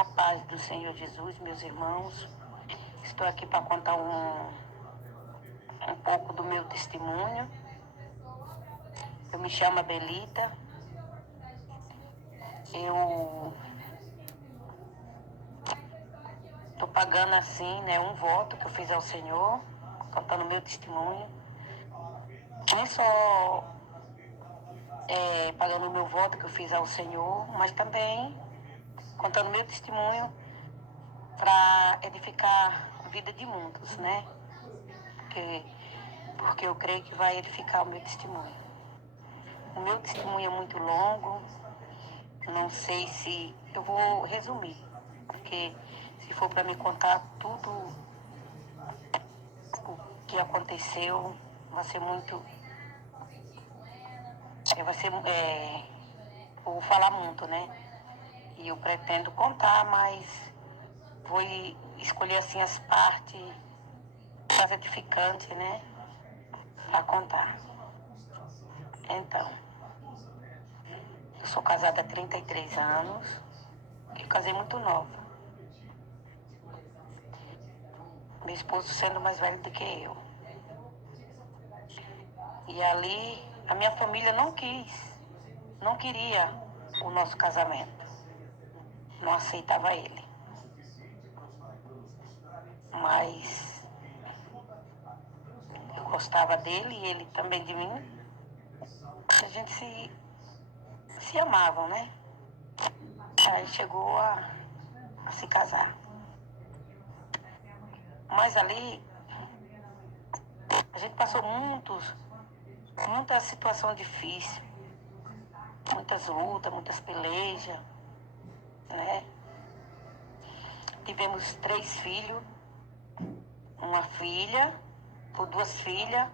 A paz do Senhor Jesus, meus irmãos. Estou aqui para contar um pouco do meu testemunho. Eu me chamo Belita. Eu estou pagando assim, né, um voto que eu fiz ao Senhor, contando meu testemunho. Não só pagando o meu voto que eu fiz ao Senhor, mas também contando meu testemunho para edificar a vida de muitos, né? Porque eu creio que vai edificar o meu testemunho. O meu testemunho é muito longo, não sei se eu vou resumir, porque se for para me contar tudo o que aconteceu, vai ser muito. Eu vou falar muito, né? E eu pretendo contar, mas vou escolher assim as partes mais edificantes, né? Para contar. Então, eu sou casada há 33 anos e casei muito nova. Meu esposo sendo mais velho do que eu. E ali a minha família não queria o nosso casamento. Não aceitava ele. Mas eu gostava dele e ele também de mim. A gente se amavam, né? Aí chegou a se casar. Mas ali a gente passou muita situação difícil, muitas lutas, muitas pelejas, né? Tivemos 3 filhos, uma filha, ou 2 filhas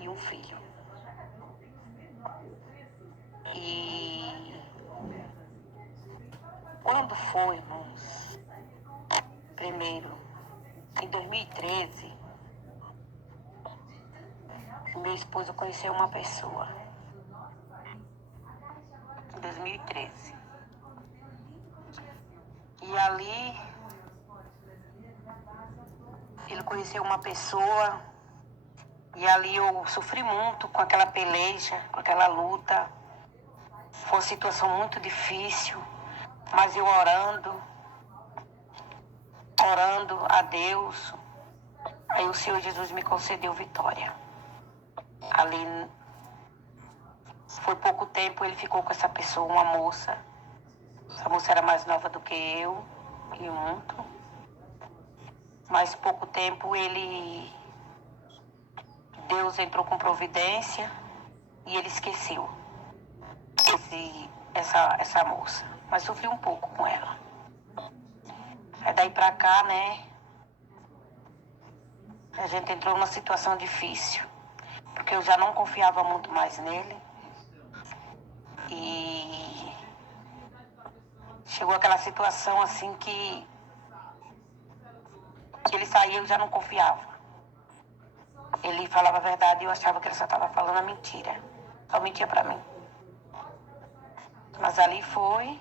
e um filho. E quando foi, irmãos, primeiro, em 2013, meu esposo conheceu uma pessoa. Em 2013. E ali ele conheceu uma pessoa e ali eu sofri muito com aquela peleja, com aquela luta. Foi uma situação muito difícil, mas eu orando a Deus, aí o Senhor Jesus me concedeu vitória. Ali foi pouco tempo, ele ficou com essa pessoa, uma moça. Essa moça era mais nova do que eu, e muito. Mas pouco tempo Deus entrou com providência e ele esqueceu essa moça. Mas sofri um pouco com ela. Aí daí pra cá, né, a gente entrou numa situação difícil, porque eu já não confiava muito mais nele. E chegou aquela situação assim que ele saía, eu já não confiava. Ele falava a verdade e eu achava que ele só estava falando a mentira. Só mentia pra mim. Mas ali foi,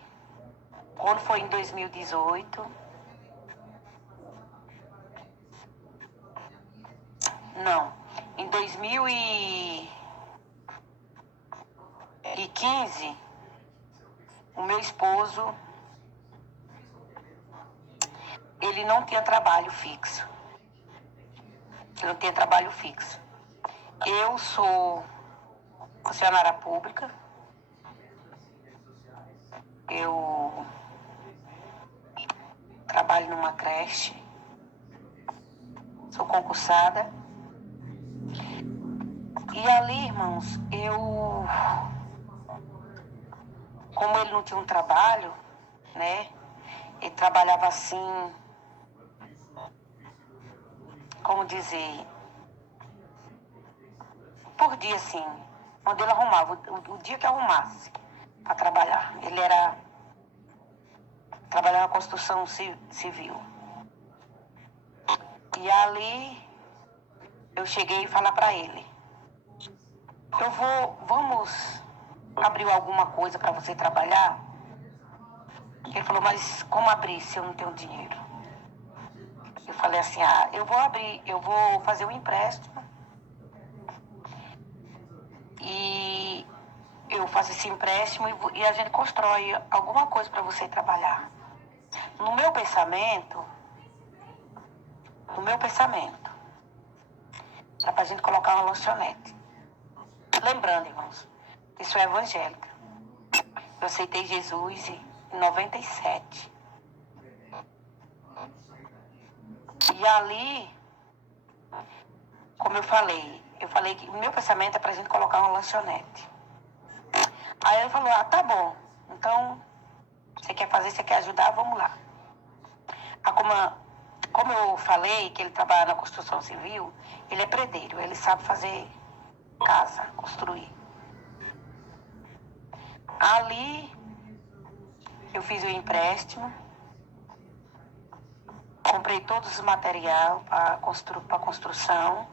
quando foi em 2018, não, em 2015, o meu esposo, ele não tinha trabalho fixo. Ele não tinha trabalho fixo. Eu sou funcionária pública. Eu trabalho numa creche. Sou concursada. E ali, irmãos, como ele não tinha um trabalho, né? Ele trabalhava assim, como dizer, por dia assim, onde ele arrumava, o dia que arrumasse para trabalhar. Ele trabalhava na construção civil. E ali eu cheguei e falar para ele, vamos abrir alguma coisa para você trabalhar? Ele falou, mas como abrir se eu não tenho dinheiro? Eu falei assim, eu vou abrir, eu vou fazer um empréstimo e eu faço esse empréstimo e a gente constrói alguma coisa para você trabalhar. No meu pensamento, era para a gente colocar uma lanchonete. Lembrando, irmãos, que sou evangélica. Eu aceitei Jesus em 97. E ali, como eu falei que o meu pensamento é para a gente colocar uma lanchonete. Aí ele falou, tá bom, então você quer fazer, você quer ajudar, vamos lá. Como eu falei que ele trabalha na construção civil, ele é predeiro, ele sabe fazer casa, construir. Ali eu fiz o empréstimo, comprei todos os materiais para construção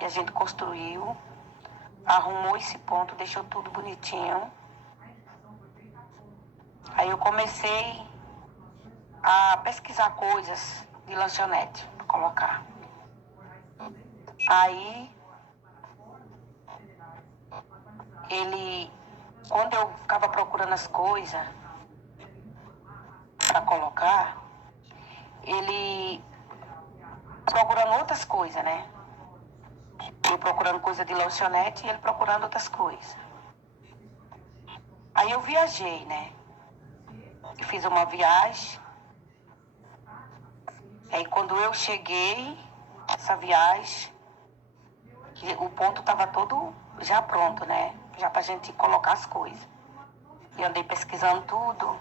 e a gente construiu, arrumou esse ponto, deixou tudo bonitinho. Aí eu comecei a pesquisar coisas de lanchonete para colocar. Aí quando eu ficava procurando as coisas para colocar, ele procurando outras coisas, né? Eu procurando coisa de lanchonete e ele procurando outras coisas. Aí eu viajei, né? Eu fiz uma viagem. Aí quando eu cheguei, essa viagem, o ponto estava todo já pronto, né? Já pra gente colocar as coisas. E andei pesquisando tudo.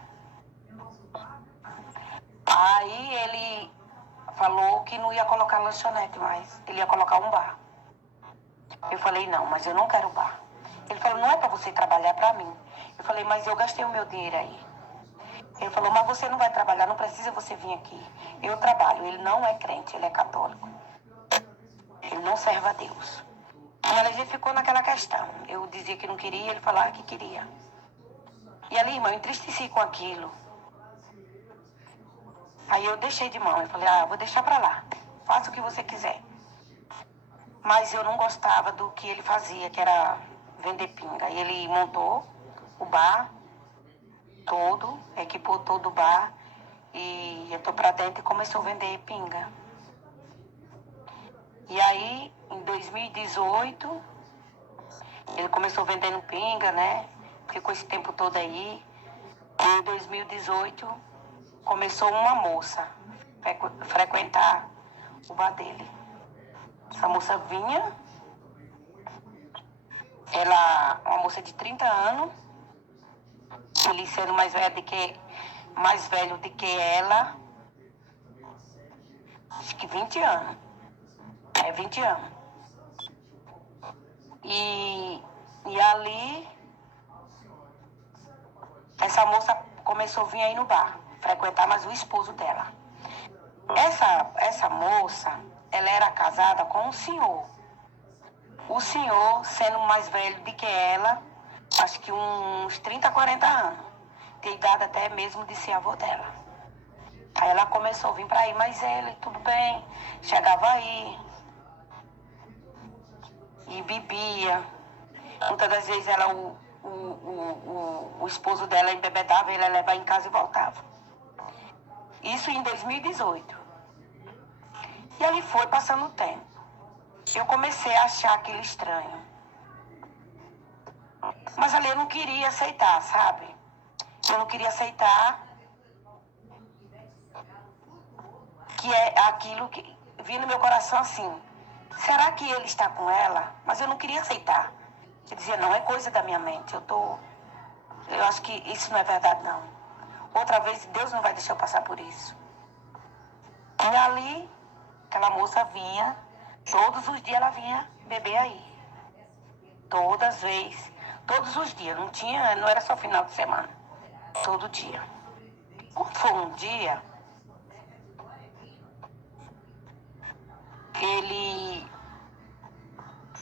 Aí ele falou que não ia colocar lanchonete mais. Ele ia colocar um bar. Eu falei, não, mas eu não quero bar. Ele falou, não é para você trabalhar, é para mim. Eu falei, mas eu gastei o meu dinheiro aí. Ele falou, mas você não vai trabalhar, não precisa você vir aqui. Eu trabalho. Ele não é crente, ele é católico. Ele não serve a Deus. Mas a gente ficou naquela questão. Eu dizia que não queria, ele falava que queria. E ali, irmão, eu entristeci com aquilo. Aí eu deixei de mão. Eu falei, vou deixar pra lá. Faça o que você quiser. Mas eu não gostava do que ele fazia, que era vender pinga. E ele montou o bar todo, equipou todo o bar. E entrou pra dentro e começou a vender pinga. E aí, em 2018, ele começou vendendo pinga, né? Ficou esse tempo todo aí. E em 2018, começou uma moça a frequentar o bar dele. Essa moça vinha, uma moça de 30 anos, ele sendo mais velho do que ela, acho que 20 anos. 20 anos. E ali, essa moça começou a vir aí no bar, frequentar mais o esposo dela. Essa moça, ela era casada com um senhor. O senhor, sendo mais velho do que ela, acho que uns 30, 40 anos. Tem idade até mesmo de ser avô dela. Aí ela começou a vir pra aí, mas ele, tudo bem, chegava aí e bebia. Muitas das vezes o esposo dela embebedava, ele ia levar em casa e voltava. Isso em 2018. E ali foi passando o tempo. Eu comecei a achar aquilo estranho. Mas ali eu não queria aceitar, sabe? Eu não queria aceitar que é aquilo que vinha no meu coração assim. Será que ele está com ela? Mas eu não queria aceitar. Eu dizia, não, é coisa da minha mente. Eu acho que isso não é verdade, não. Outra vez, Deus não vai deixar eu passar por isso. E ali, aquela moça vinha, todos os dias ela vinha beber aí. Todos os dias. Não era só final de semana. Todo dia. Quando foi um dia,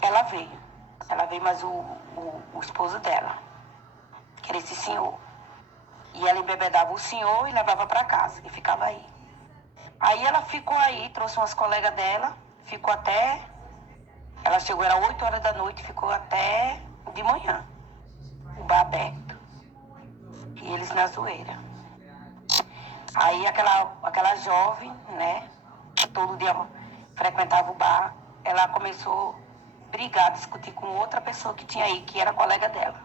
ela veio. Ela veio, mas o esposo dela, que era esse senhor. E ela embebedava o senhor e levava para casa, e ficava aí. Aí ela ficou aí, trouxe umas colegas dela, ficou até... Ela chegou, era 8 horas da noite, ficou até de manhã, o bar aberto. E eles na zoeira. Aí aquela jovem, né, que todo dia frequentava o bar, ela começou a brigar, discutir com outra pessoa que tinha aí, que era colega dela.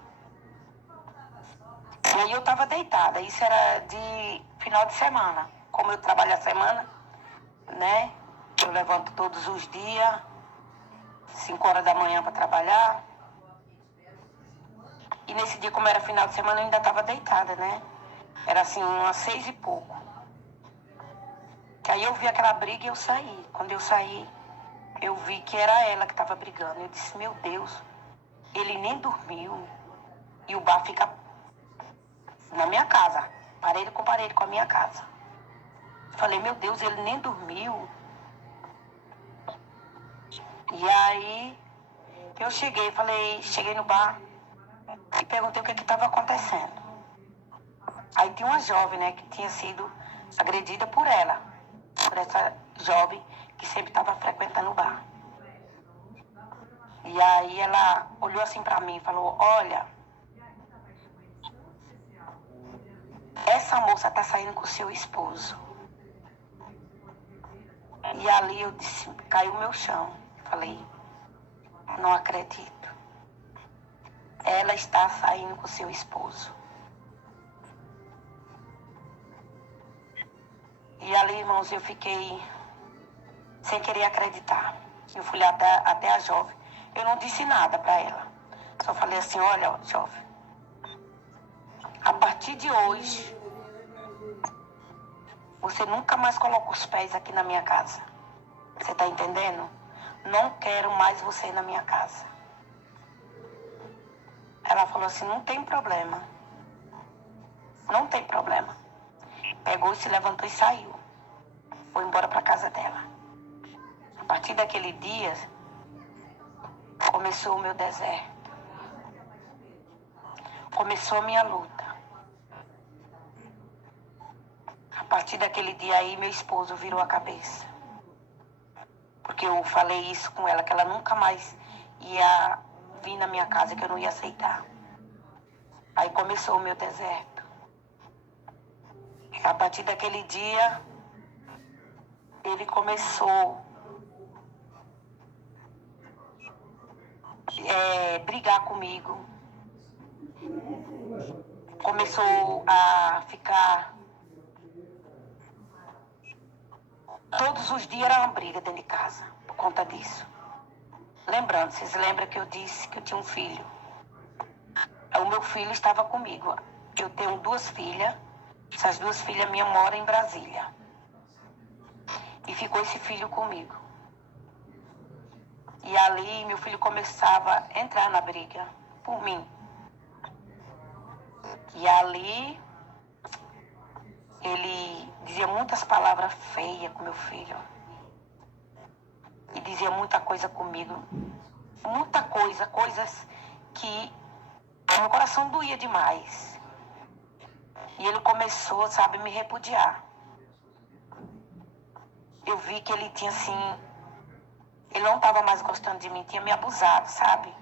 E aí eu estava deitada, isso era de final de semana. Como eu trabalho a semana, né, eu levanto todos os dias, 5 horas da manhã para trabalhar. E nesse dia, como era final de semana, eu ainda estava deitada, né? Era assim, umas 6 e pouco. Que aí eu vi aquela briga e eu saí. Quando eu saí, eu vi que era ela que estava brigando. Eu disse, meu Deus, ele nem dormiu. E o bar fica na minha casa, parede com a minha casa. Falei, meu Deus, ele nem dormiu. E aí eu cheguei no bar e perguntei o que estava acontecendo. Aí tinha uma jovem, né, que tinha sido agredida por ela, por essa jovem que sempre estava frequentando o bar. E aí ela olhou assim para mim e falou, olha, essa moça está saindo com o seu esposo. E ali eu disse, caiu o meu chão. Falei, não acredito. Ela está saindo com o seu esposo. E ali, irmãos, eu fiquei sem querer acreditar. Eu fui lá até a jovem. Eu não disse nada para ela. Só falei assim, olha, jovem, a partir de hoje, você nunca mais coloca os pés aqui na minha casa. Você está entendendo? Não quero mais você na minha casa. Ela falou assim, não tem problema. Não tem problema. Pegou, se levantou e saiu. Foi embora para casa dela. A partir daquele dia, começou o meu deserto. Começou a minha luta. A partir daquele dia aí, meu esposo virou a cabeça. Porque eu falei isso com ela, que ela nunca mais ia vir na minha casa, que eu não ia aceitar. Aí começou o meu deserto. A partir daquele dia, ele começou a brigar comigo. Começou a ficar... Todos os dias era uma briga dentro de casa, por conta disso. Lembrando, vocês lembram que eu disse que eu tinha um filho? O meu filho estava comigo. Eu tenho 2 filhas. Essas 2 filhas minhas moram em Brasília. E ficou esse filho comigo. E ali meu filho começava a entrar na briga por mim. E ali ele dizia muitas palavras feias com meu filho. E dizia muita coisa comigo. Muita coisa, coisas que meu coração doía demais. E ele começou, sabe, a me repudiar. Eu vi que ele tinha assim... Ele não estava mais gostando de mim, tinha me abusado, sabe?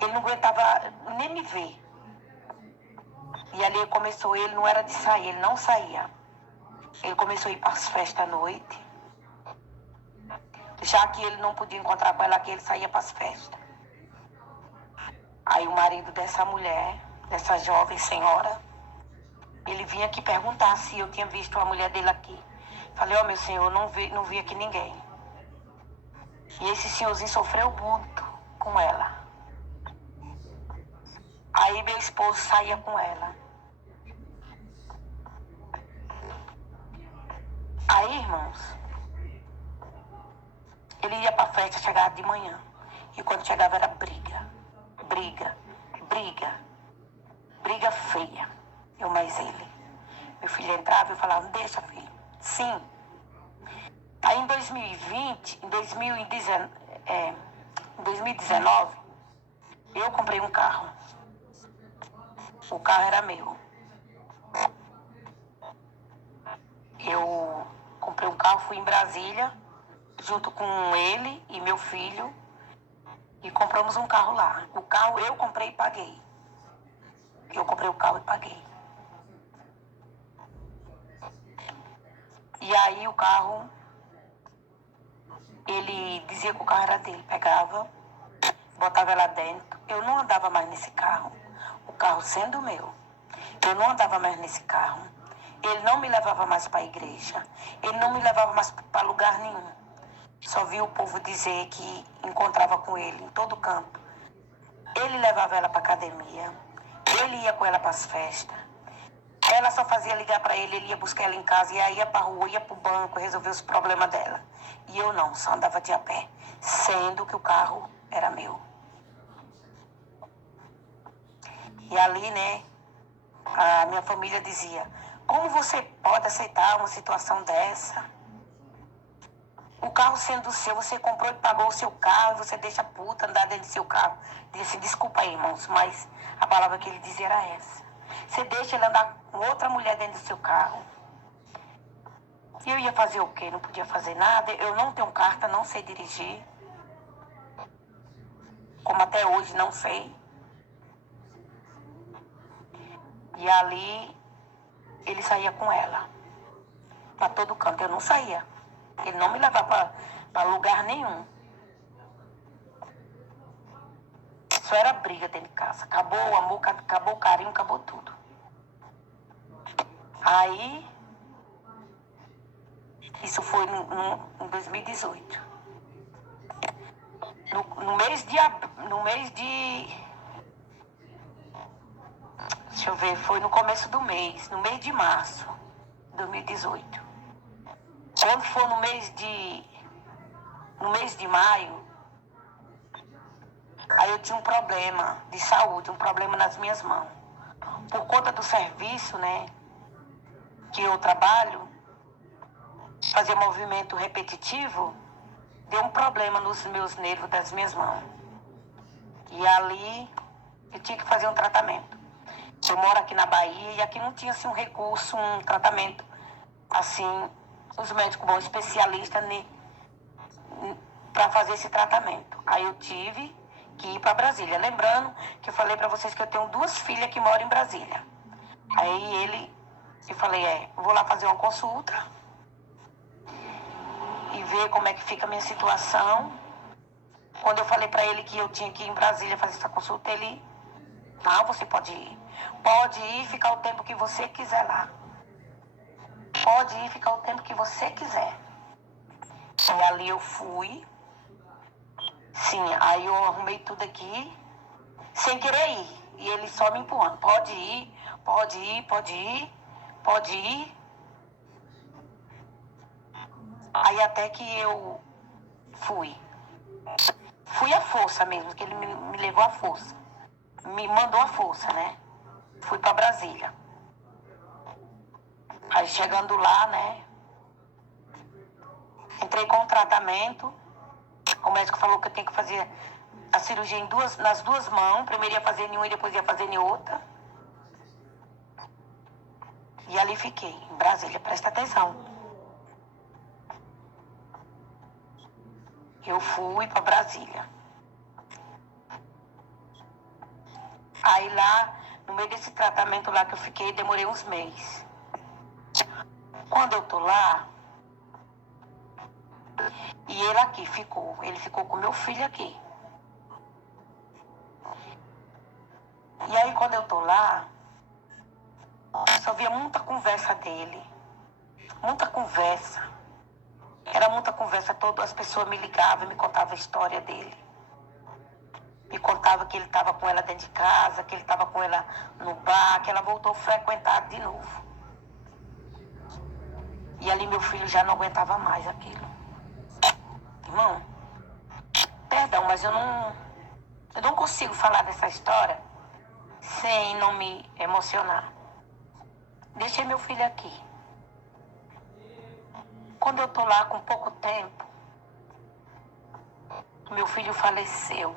Ele não aguentava nem me ver. E ali começou, ele não era de sair, ele não saía. Ele começou a ir para as festas à noite. Já que ele não podia encontrar com ela aqui, ele saía para as festas. Aí o marido dessa mulher, dessa jovem senhora, ele vinha aqui perguntar se eu tinha visto a mulher dele aqui. Falei, ó, meu senhor, não vi aqui ninguém. E esse senhorzinho sofreu muito com ela. Aí meu esposo saía com ela. Aí, irmãos, ele ia pra festa, chegava de manhã. E quando chegava era briga. Briga, briga. Briga feia. Eu mais ele. Meu filho entrava e eu falava, deixa, filho. Sim. Aí em 2019, eu comprei um carro. O carro era meu. Eu comprei um carro, fui em Brasília, junto com ele e meu filho, e compramos um carro lá. O carro eu comprei e paguei. Eu comprei o carro e paguei. E aí o carro, ele dizia que o carro era dele, pegava, botava ela dentro. Eu não andava mais nesse carro, o carro sendo meu. Eu não andava mais nesse carro. Ele não me levava mais para a igreja. Ele não me levava mais para lugar nenhum. Só vi o povo dizer que encontrava com ele em todo canto. Ele levava ela para academia. Ele ia com ela para as festas. Ela só fazia ligar para ele ia buscar ela em casa, e aí ia para a rua, ia para o banco, resolver os problemas dela. E eu não, só andava de a pé, sendo que o carro era meu. E ali, né, a minha família dizia: como você pode aceitar uma situação dessa? O carro sendo seu, você comprou e pagou o seu carro, e você deixa a puta andar dentro do seu carro. Disse: desculpa aí, irmãos, mas a palavra que ele dizia era essa. Você deixa ele andar com outra mulher dentro do seu carro. E eu ia fazer o quê? Não podia fazer nada. Eu não tenho carta, não sei dirigir. Como até hoje não sei. E ali ele saía com ela para todo canto. Eu não saía. Ele não me levava para lugar nenhum. Só era briga dentro de casa. Acabou o amor, acabou o carinho, acabou tudo. Aí, isso foi em 2018. No mês de. Deixa eu ver, foi no começo do mês, no mês de março de 2018. Quando for no mês de maio, aí eu tinha um problema de saúde, um problema nas minhas mãos. Por conta do serviço, né, que eu trabalho, fazer movimento repetitivo, deu um problema nos meus nervos das minhas mãos. E ali eu tinha que fazer um tratamento. Eu moro aqui na Bahia e aqui não tinha assim, um recurso, um tratamento, assim, os médicos bons, especialistas para fazer esse tratamento. Aí eu tive que ir para Brasília. Lembrando que eu falei para vocês que eu tenho 2 filhas que moram em Brasília. Aí eu falei, vou lá fazer uma consulta e ver como é que fica a minha situação. Quando eu falei para ele que eu tinha que ir em Brasília fazer essa consulta, ele: não, você pode ir. Pode ir, ficar o tempo que você quiser lá. Pode ir, ficar o tempo que você quiser. E ali eu fui. Sim, aí eu arrumei tudo aqui, sem querer ir. E ele só me empurrando: pode ir, pode ir, pode ir, pode ir. Aí até que eu fui. Fui à força mesmo, que ele me levou à força. Me mandou à força, né? Fui para Brasília. Aí chegando lá, né? Entrei com o tratamento. O médico falou que eu tenho que fazer a cirurgia nas 2 mãos. Primeiro ia fazer em uma e depois ia fazer em outra. E ali fiquei, em Brasília. Presta atenção. Eu fui para Brasília. Aí lá, no meio desse tratamento lá que eu fiquei, demorei uns meses. Quando eu tô lá, e ele aqui ficou. Ele ficou com meu filho aqui. E aí quando eu tô lá, só via muita conversa dele. Muita conversa. Era muita conversa, todas as pessoas me ligavam e me contavam a história dele. Me contava que ele estava com ela dentro de casa, que ele estava com ela no bar, que ela voltou a frequentar de novo. E ali meu filho já não aguentava mais aquilo. Irmão, perdão, mas eu não consigo falar dessa história sem não me emocionar. Deixei meu filho aqui. Quando eu tô lá com pouco tempo, meu filho faleceu.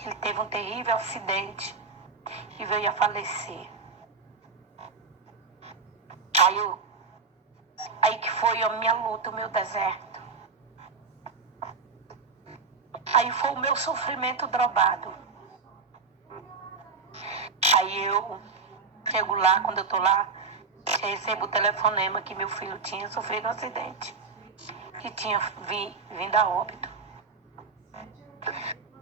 Ele teve um terrível acidente e veio a falecer. Aí que foi a minha luta, o meu deserto. Aí foi o meu sofrimento dobrado. Aí eu chego lá, quando eu tô lá, recebo o telefonema que meu filho tinha sofrido um acidente e tinha vindo a óbito.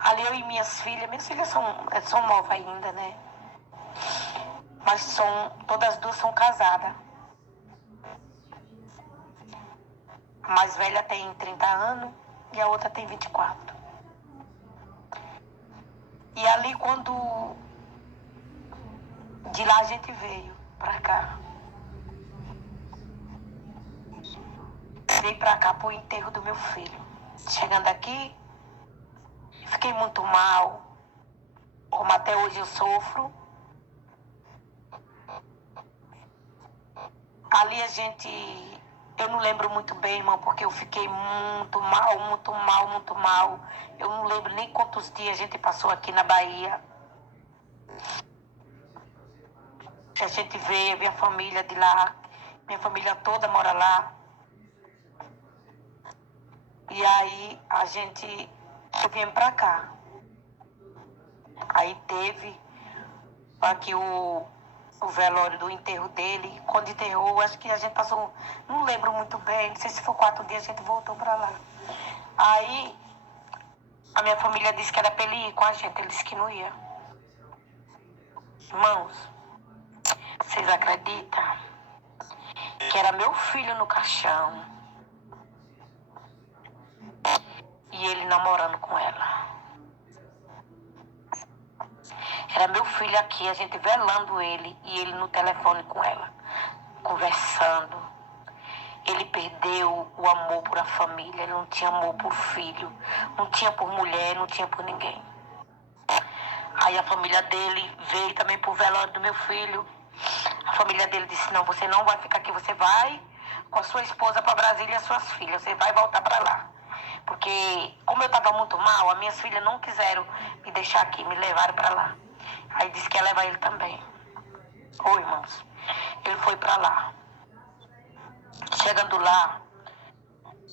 Ali eu e minhas filhas são novas ainda, né? Mas todas as duas são casadas. A mais velha tem 30 anos e a outra tem 24. E ali quando de lá a gente veio pra cá. Veio pra cá pro enterro do meu filho. Chegando aqui, fiquei muito mal, como até hoje eu sofro. Ali eu não lembro muito bem, irmão, porque eu fiquei muito mal, muito mal, muito mal. Eu não lembro nem quantos dias a gente passou aqui na Bahia. A gente veio, minha família de lá, minha família toda mora lá. E aí eu vim pra cá. Aí teve aqui o velório do enterro dele. Quando enterrou, acho que a gente passou, não lembro muito bem, não sei se foi 4 dias, a gente voltou pra lá. Aí a minha família disse que era pra ele ir com a gente, ele disse que não ia. Irmãos, vocês acreditam que era meu filho no caixão e ele namorando com ela? Era meu filho aqui, a gente velando ele e ele no telefone com ela, conversando. Ele perdeu o amor por a família, ele não tinha amor por filho, não tinha por mulher, não tinha por ninguém. Aí a família dele veio também pro velório do meu filho. A família dele disse, não, você não vai ficar aqui, você vai com a sua esposa para Brasília e as suas filhas, você vai voltar para lá. Porque como eu estava muito mal, as minhas filhas não quiseram me deixar aqui, me levaram para lá. Aí disse que ia levar ele também. Ô, irmãos, ele foi para lá. Chegando lá,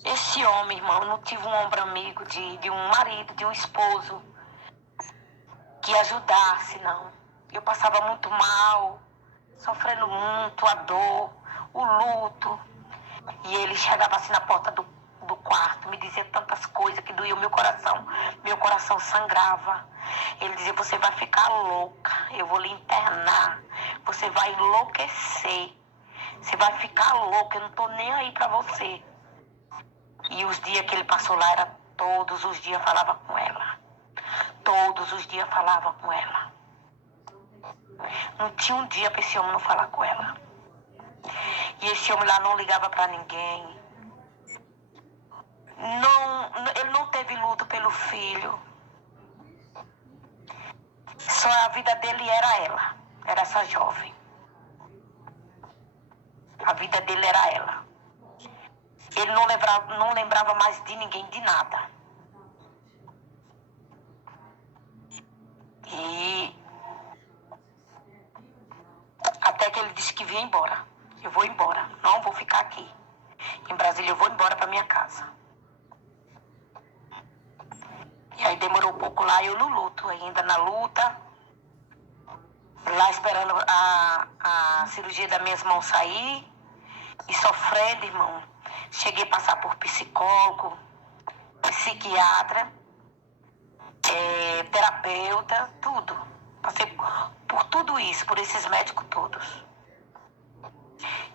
esse homem, irmão, eu não tive um ombro amigo de um marido, de um esposo que ajudasse, não. Eu passava muito mal, sofrendo muito a dor, o luto. E ele chegava assim na porta do quarto, me dizia tantas coisas que doía o meu coração sangrava. Ele dizia, você vai ficar louca, eu vou lhe internar, você vai enlouquecer, você vai ficar louca, eu não tô nem aí pra você. E os dias que ele passou lá, era todos os dias falava com ela. Todos os dias falava com ela. Não tinha um dia para esse homem não falar com ela. E esse homem lá não ligava para ninguém. Ele não teve luto pelo filho. Só a vida dele era ela. Era essa jovem. A vida dele era ela. Ele não lembrava mais de ninguém, de nada. E até que ele disse que vinha embora. Eu vou embora, não vou ficar aqui. Em Brasília eu vou embora para minha casa. E aí demorou um pouco lá, eu no luto, ainda na luta. Lá esperando a cirurgia das minhas mãos sair. E sofrendo, irmão. Cheguei a passar por psicólogo, psiquiatra, terapeuta, tudo. Passei por tudo isso, por esses médicos todos.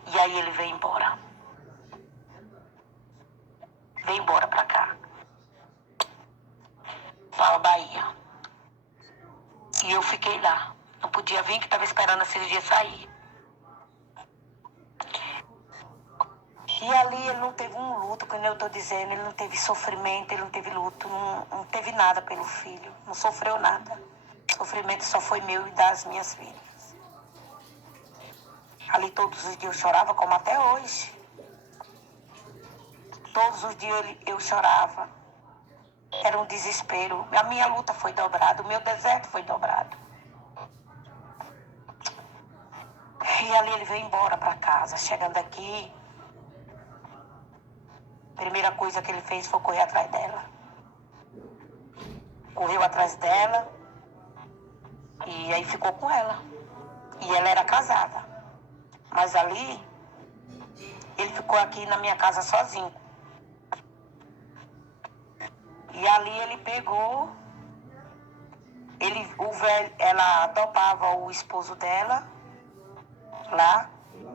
E aí ele veio embora. Veio embora pra cá. Para a Bahia. E eu fiquei lá. Não podia vir, que estava esperando a cirurgia sair. E ali ele não teve um luto, como eu estou dizendo, ele não teve sofrimento, ele não teve luto, não teve nada pelo filho, não sofreu nada. O sofrimento só foi meu e das minhas filhas. Ali todos os dias eu chorava, como até hoje. Todos os dias eu chorava. Era um desespero. A minha luta foi dobrada, o meu deserto foi dobrado. E ali ele veio embora para casa. Chegando aqui, a primeira coisa que ele fez foi correr atrás dela. Correu atrás dela e aí ficou com ela. E ela era casada. Mas ali, ele ficou aqui na minha casa sozinho. E ali ele pegou, ela topava o esposo dela lá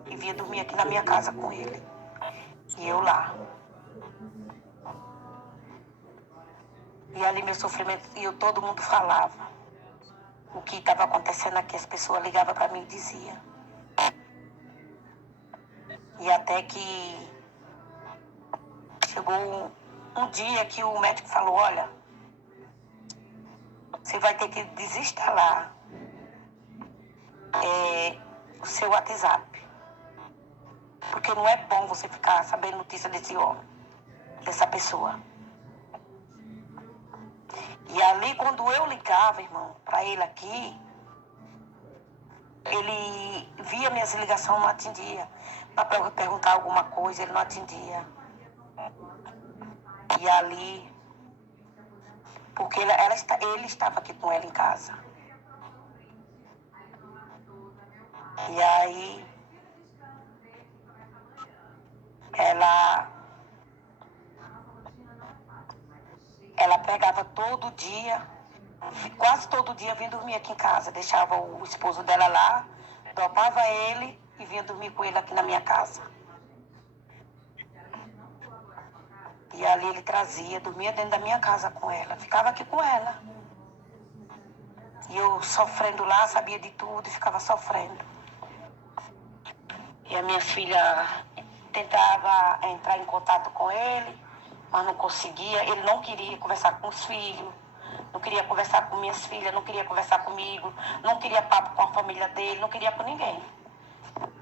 e vinha dormir aqui na minha casa com ele. E eu lá. E ali meu sofrimento, todo mundo falava o que estava acontecendo aqui. As pessoas ligavam para mim e diziam. E até que chegou um dia que o médico falou, olha, você vai ter que desinstalar o seu WhatsApp. Porque não é bom você ficar sabendo notícia desse homem, dessa pessoa. E ali, quando eu ligava, irmão, para ele aqui, ele via minhas ligações, não atendia. Para perguntar alguma coisa, ele não atendia. E ali, porque ele estava aqui com ela em casa. E aí, ela pegava todo dia, quase todo dia vinha dormir aqui em casa. Deixava o esposo dela lá, topava ele e vinha dormir com ele aqui na minha casa. E ali ele trazia, dormia dentro da minha casa com ela, ficava aqui com ela. E eu sofrendo lá, sabia de tudo e ficava sofrendo. E a minha filha tentava entrar em contato com ele, mas não conseguia. Ele não queria conversar com os filhos, não queria conversar com minhas filhas, não queria conversar comigo, não queria papo com a família dele, não queria com ninguém.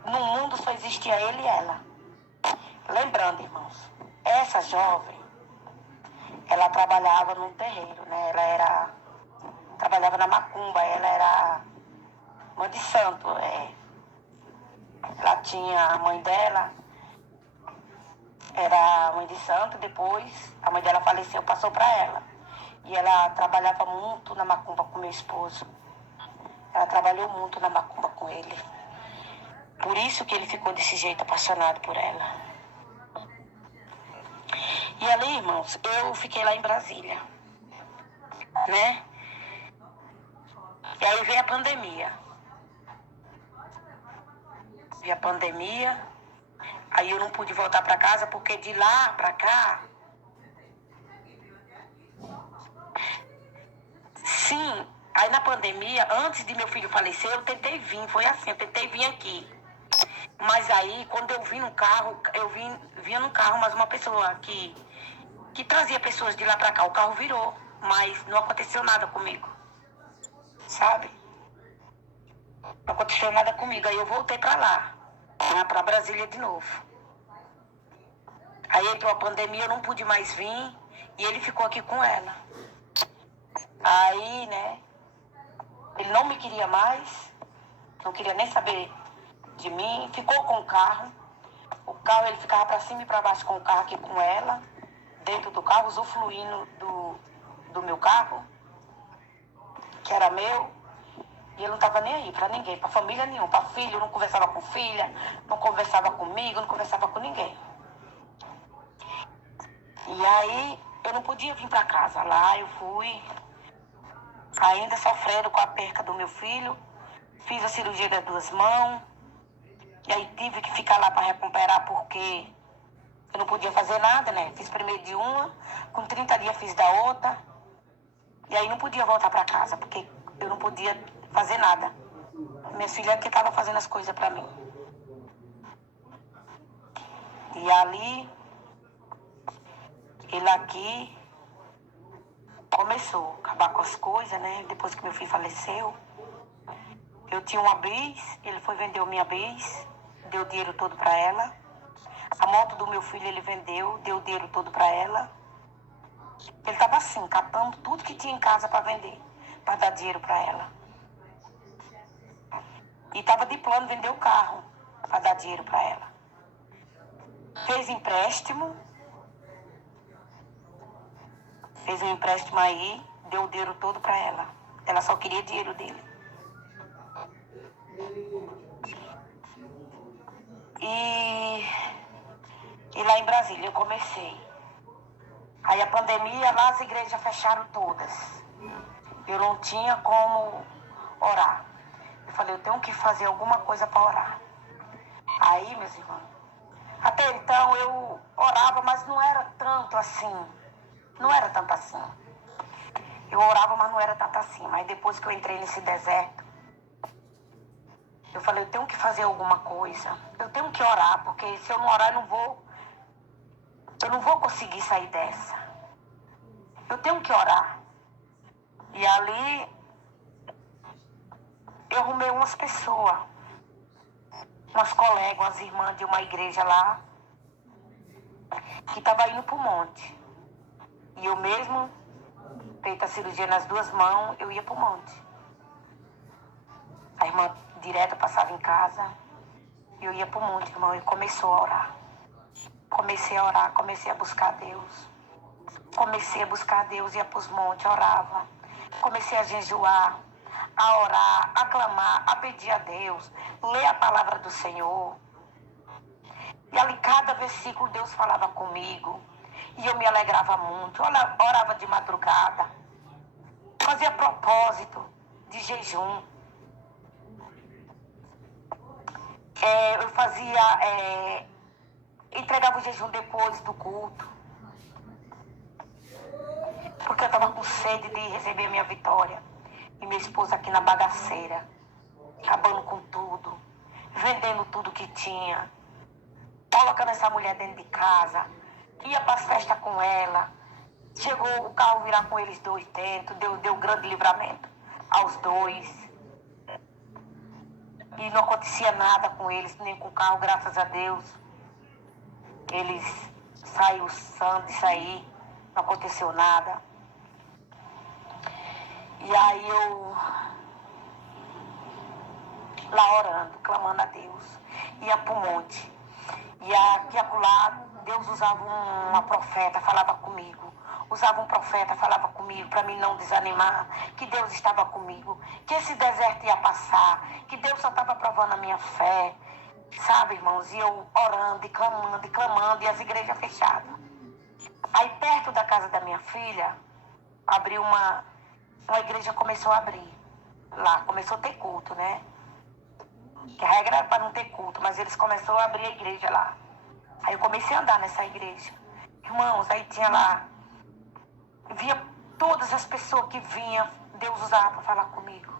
No mundo só existia ele e ela. Lembrando, irmãos, essa jovem, ela trabalhava num terreiro, né? Trabalhava na macumba, ela era mãe de santo, Ela tinha a mãe dela, era mãe de santo, depois a mãe dela faleceu, passou para ela. E ela trabalhava muito na macumba com meu esposo. Ela trabalhou muito na macumba com ele. Por isso que ele ficou desse jeito, apaixonado por ela. E ali, irmãos, eu fiquei lá em Brasília, né? E aí veio a pandemia. Veio a pandemia, aí eu não pude voltar para casa, porque de lá para cá, sim, aí na pandemia, antes de meu filho falecer, eu tentei vir, foi assim, eu tentei vir aqui. Mas aí, quando eu vim no carro, vinha no carro, mas uma pessoa que trazia pessoas de lá para cá, o carro virou, mas não aconteceu nada comigo, sabe? Não aconteceu nada comigo, aí eu voltei para lá, para Brasília de novo. Aí entrou a pandemia, eu não pude mais vir, e ele ficou aqui com ela. Aí, né, ele não me queria mais, não queria nem saber de mim, ficou com o carro. O carro, ele ficava para cima e para baixo com o carro aqui com ela, dentro do carro, usufruindo do meu carro, que era meu. E ele não estava nem aí para ninguém, para família nenhuma, para filho, não conversava com filha, não conversava comigo, não conversava com ninguém. E aí, eu não podia vir para casa. Lá eu fui, ainda sofrendo com a perca do meu filho, fiz a cirurgia das 2 mãos, e aí tive que ficar lá para recuperar, porque eu não podia fazer nada, né? Fiz primeiro de uma, com 30 dias fiz da outra, e aí não podia voltar para casa, porque eu não podia fazer nada. Minha filha que estava fazendo as coisas para mim. E ali, ele aqui começou a acabar com as coisas, né? Depois que meu filho faleceu. Eu tinha uma bis, ele foi vender a minha bis, deu o dinheiro todo para ela. A moto do meu filho ele vendeu, deu o dinheiro todo para ela. Ele estava assim, catando tudo que tinha em casa para vender, para dar dinheiro para ela. E estava de plano vender o carro para dar dinheiro para ela. Fez empréstimo. Fez um empréstimo aí, deu o dinheiro todo para ela. Ela só queria dinheiro dele. E lá em Brasília eu comecei. Aí a pandemia, lá as igrejas fecharam todas. Eu não tinha como orar. Eu falei, eu tenho que fazer alguma coisa para orar. Aí, meus irmãos, até então eu orava, mas não era tanto assim. Não era tanto assim. Eu orava, mas não era tanto assim. Mas depois que eu entrei nesse deserto, eu falei, eu tenho que fazer alguma coisa. Eu tenho que orar, porque se eu não orar, eu não vou conseguir sair dessa. Eu tenho que orar. E ali, eu arrumei umas pessoas, umas colegas, umas irmãs de uma igreja lá, que estavam indo para o monte. E eu mesmo, feita a cirurgia nas 2 mãos, eu ia para o monte. A irmã direto passava em casa, e eu ia para o monte, irmão, e começou a orar. Comecei a orar, comecei a buscar Deus. Comecei a buscar Deus, ia para os montes, orava. Comecei a jejuar, a orar, a clamar, a pedir a Deus, ler a palavra do Senhor. E ali cada versículo Deus falava comigo. E eu me alegrava muito. Eu orava de madrugada. Fazia propósito de jejum. Eu fazia... entregava o jejum depois do culto. Porque eu estava com sede de receber a minha vitória. E minha esposa aqui na bagaceira. Acabando com tudo. Vendendo tudo que tinha. Colocando essa mulher dentro de casa. Ia para as festas com ela. Chegou o carro virar com eles 2 dentro. Deu grande livramento aos 2. E não acontecia nada com eles, nem com o carro, graças a Deus. Eles saiu sã de sair. Não aconteceu nada. E aí eu lá orando, clamando a Deus. Ia para o monte. E aqui e acolá, Deus usava uma profeta, falava comigo. Usava um profeta, falava comigo, para mim não desanimar, que Deus estava comigo, que esse deserto ia passar, que Deus só estava provando a minha fé. Sabe, irmãos? E eu orando e clamando, e as igrejas fechadas. Aí perto da casa da minha filha, abriu uma igreja, começou a abrir. Lá, começou a ter culto, né? Que a regra era para não ter culto, mas eles começaram a abrir a igreja lá. Aí eu comecei a andar nessa igreja. Irmãos, aí tinha lá, via todas as pessoas que vinham, Deus usava para falar comigo.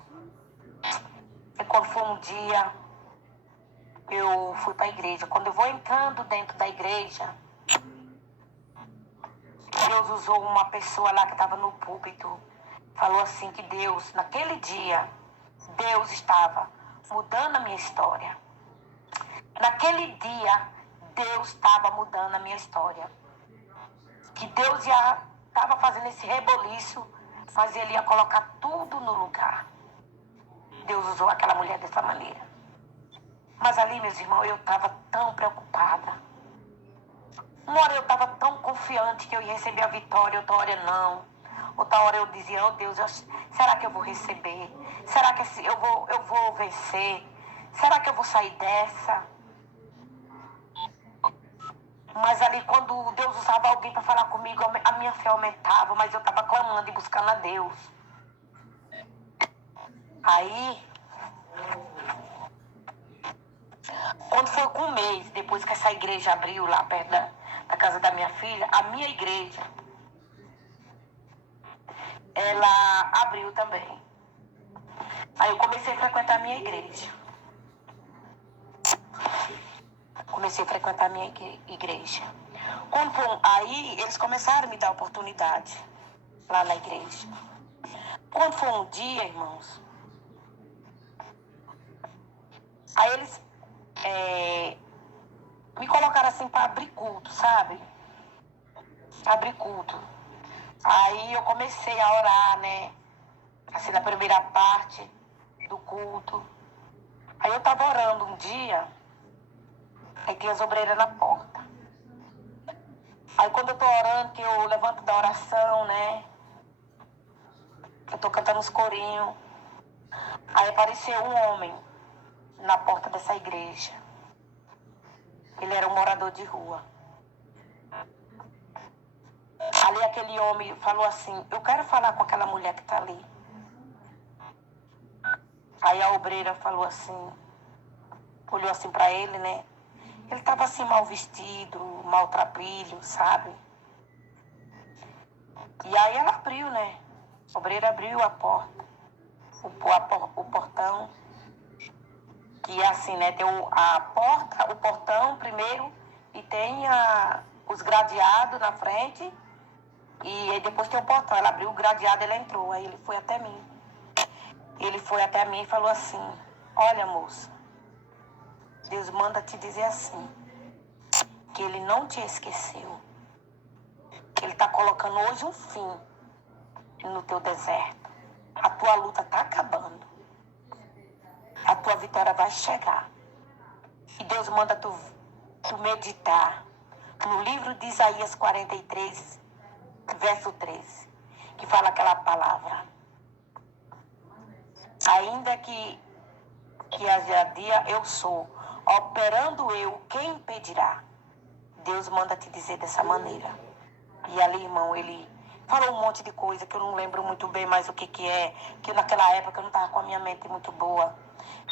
E quando foi um dia, eu fui para a igreja. Quando eu vou entrando dentro da igreja, Deus usou uma pessoa lá que estava no púlpito. Falou assim que Deus, naquele dia, Deus estava mudando a minha história. Naquele dia, Deus estava mudando a minha história. Que Deus já estava fazendo esse reboliço, mas Ele ia colocar tudo no lugar. Deus usou aquela mulher dessa maneira. Mas ali, meus irmãos, eu estava tão preocupada. Uma hora eu estava tão confiante que eu ia receber a vitória, outra hora não. Outra hora eu dizia, oh Deus, será que eu vou receber? Será que eu vou vencer? Será que eu vou sair dessa? Mas ali quando Deus usava alguém para falar comigo, a minha fé aumentava, mas eu estava clamando e buscando a Deus. Aí, quando foi com um mês, depois que essa igreja abriu lá perto da casa da minha filha, a minha igreja, ela abriu também. Aí eu comecei a frequentar a minha igreja. Aí eles começaram a me dar oportunidade lá na igreja. Quando foi um dia, irmãos, aí eles me colocaram assim para abrir culto, sabe? Abrir culto. Aí eu comecei a orar, né? Assim, na primeira parte do culto. Aí eu estava orando um dia, aí tinha as obreiras na porta. Aí quando eu tô orando, que eu levanto da oração, né? Eu tô cantando os corinhos. Aí apareceu um homem na porta dessa igreja. Ele era um morador de rua. Ali aquele homem falou assim, eu quero falar com aquela mulher que tá ali. Aí a obreira falou assim, olhou assim pra ele, né? Ele tava assim mal vestido, maltrapilho, sabe? E aí ela abriu, né? A obreira abriu a porta, o portão. Que é assim, né? Tem a porta, o portão primeiro, e tem os gradeados na frente, e aí depois tem o portão. Ela abriu o gradeado, ele entrou, aí ele foi até mim. Ele foi até mim e falou assim, olha moça, Deus manda te dizer assim, que ele não te esqueceu, que ele está colocando hoje um fim no teu deserto. A tua luta está acabando. A tua vitória vai chegar. E Deus manda tu meditar no livro de Isaías 43, verso 13, que fala aquela palavra. Ainda que haja dia, eu sou. Operando eu, quem impedirá? Deus manda te dizer dessa maneira. E ali, irmão, ele falou um monte de coisa que eu não lembro muito bem mais o que é, que naquela época eu não estava com a minha mente muito boa.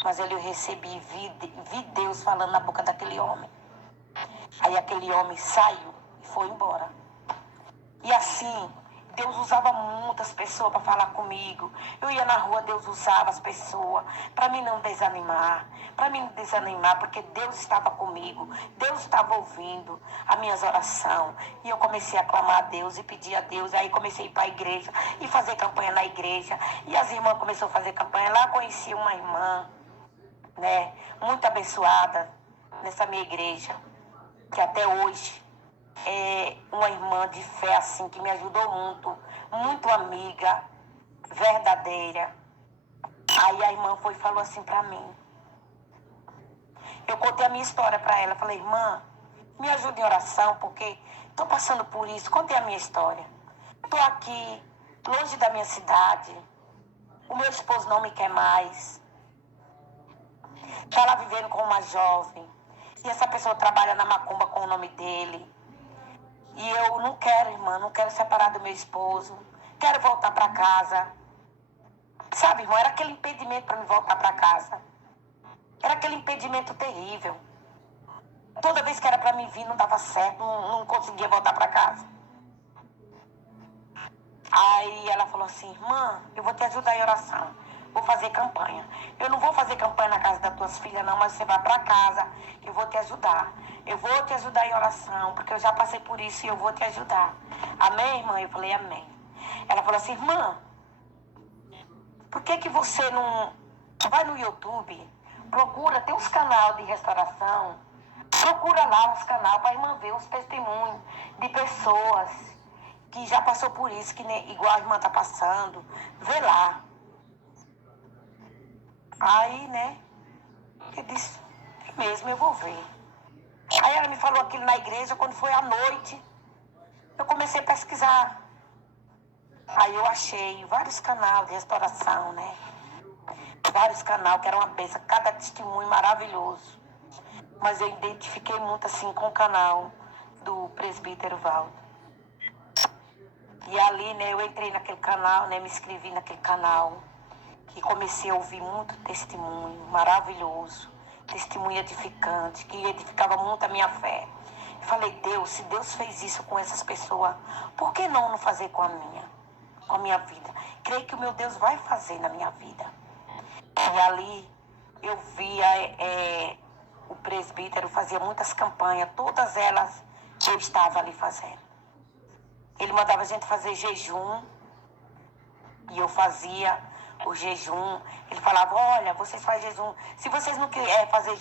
Mas ali eu recebi, vi Deus falando na boca daquele homem. Aí aquele homem saiu e foi embora. E assim, Deus usava muitas pessoas para falar comigo. Eu ia na rua, Deus usava as pessoas para mim não desanimar. Para mim não desanimar, porque Deus estava comigo. Deus estava ouvindo as minhas orações. E eu comecei a clamar a Deus e pedir a Deus. Aí comecei a ir para a igreja e fazer campanha na igreja. E as irmãs começaram a fazer campanha. Lá conheci uma irmã, né, muito abençoada nessa minha igreja, que até hoje é uma irmã de fé assim que me ajudou muito, muito amiga, verdadeira. Aí a irmã foi e falou assim pra mim. Eu contei a minha história pra ela, falei, irmã, me ajude em oração, porque tô passando por isso. Contei a minha história. Tô aqui, longe da minha cidade. O meu esposo não me quer mais. Tá lá vivendo com uma jovem. E essa pessoa trabalha na macumba com o nome dele. E eu não quero, irmã, não quero separar do meu esposo. Quero voltar para casa. Sabe, irmão, era aquele impedimento para me voltar para casa. Era aquele impedimento terrível. Toda vez que era para mim vir, não dava certo, não conseguia voltar para casa. Aí ela falou assim, irmã, eu vou te ajudar em oração. Vou fazer campanha. Eu não vou fazer campanha na casa das tuas filhas, não, mas você vai para casa, eu vou te ajudar. Eu vou te ajudar em oração, porque eu já passei por isso e eu vou te ajudar. Amém, irmã? Eu falei, amém. Ela falou assim, irmã, por que você não vai no YouTube, procura, tem uns canais de restauração, procura lá os canais para a irmã ver os testemunhos de pessoas que já passou por isso, que nem, igual a irmã está passando. Vê lá. Aí, né, eu disse, é mesmo, eu vou ver. Aí ela me falou aquilo na igreja, quando foi à noite, eu comecei a pesquisar. Aí eu achei vários canais de restauração, né? Vários canais que eram uma benção, cada testemunho maravilhoso. Mas eu identifiquei muito assim com o canal do presbítero Valdo. E ali, né, eu entrei naquele canal, né, me inscrevi naquele canal. E comecei a ouvir muito testemunho maravilhoso, testemunho edificante, que edificava muito a minha fé. E falei, Deus, se Deus fez isso com essas pessoas, por que não fazer com a minha vida? Creio que o meu Deus vai fazer na minha vida. E ali eu via o presbítero fazia muitas campanhas, todas elas eu estava ali fazendo. Ele mandava a gente fazer jejum, e eu fazia o jejum. Ele falava, olha, vocês fazem jejum. Se vocês não querem fazer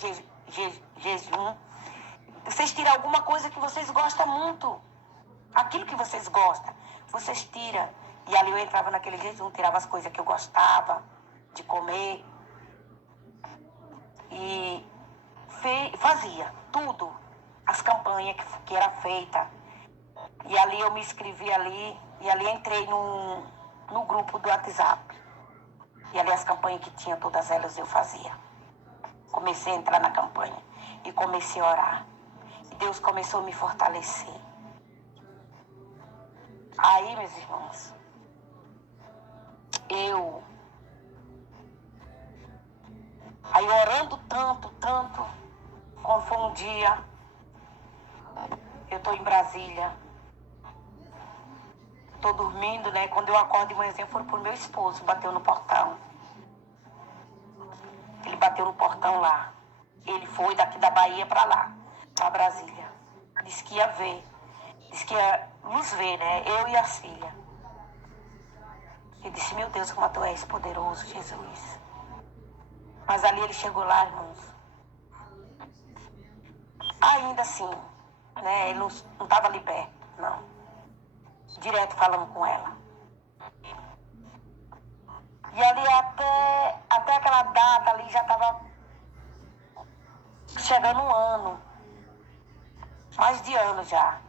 jejum, vocês tiram alguma coisa que vocês gostam muito. Aquilo que vocês gostam, vocês tiram. E ali eu entrava naquele jejum, tirava as coisas que eu gostava de comer. E fazia tudo, as campanhas que era feita. E ali eu me inscrevi ali, e ali entrei no grupo do WhatsApp. E ali as campanhas que tinha, todas elas eu fazia. Comecei a entrar na campanha e comecei a orar. E Deus começou a me fortalecer. Aí, meus irmãos, aí orando tanto, quando foi um dia, eu tô em Brasília, tô dormindo, né? Quando eu acordo de manhãzinha, foi pro meu esposo, bateu no portão. Ele bateu no portão lá. Ele foi daqui da Bahia pra lá, pra Brasília. Disse que ia ver. Disse que ia nos ver, né? Eu e as filhas. Eu disse, meu Deus, como tu és poderoso, Jesus. Mas ali ele chegou lá, irmãos. Ainda assim, né? Ele não estava liberto, não. Direto falando com ela. E ali até aquela data ali já estava chegando um ano. Mais de ano já.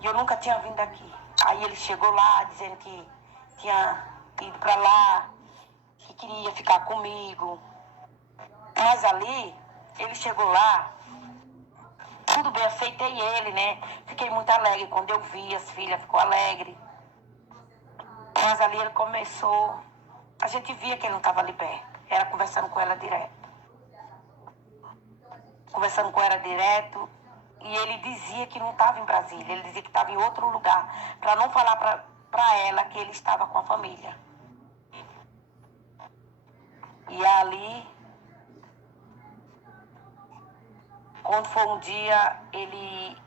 E eu nunca tinha vindo aqui. Aí ele chegou lá dizendo que tinha ido para lá, que queria ficar comigo. Mas ali, ele chegou lá, tudo bem, aceitei ele, né? Fiquei muito alegre quando eu vi, as filhas ficou alegre. Mas ali ele começou, a gente via que ele não estava ali perto. Era conversando com ela direto. Conversando com ela direto. E ele dizia que não estava em Brasília, ele dizia que estava em outro lugar, para não falar para ela que ele estava com a família. E ali, quando foi um dia, ele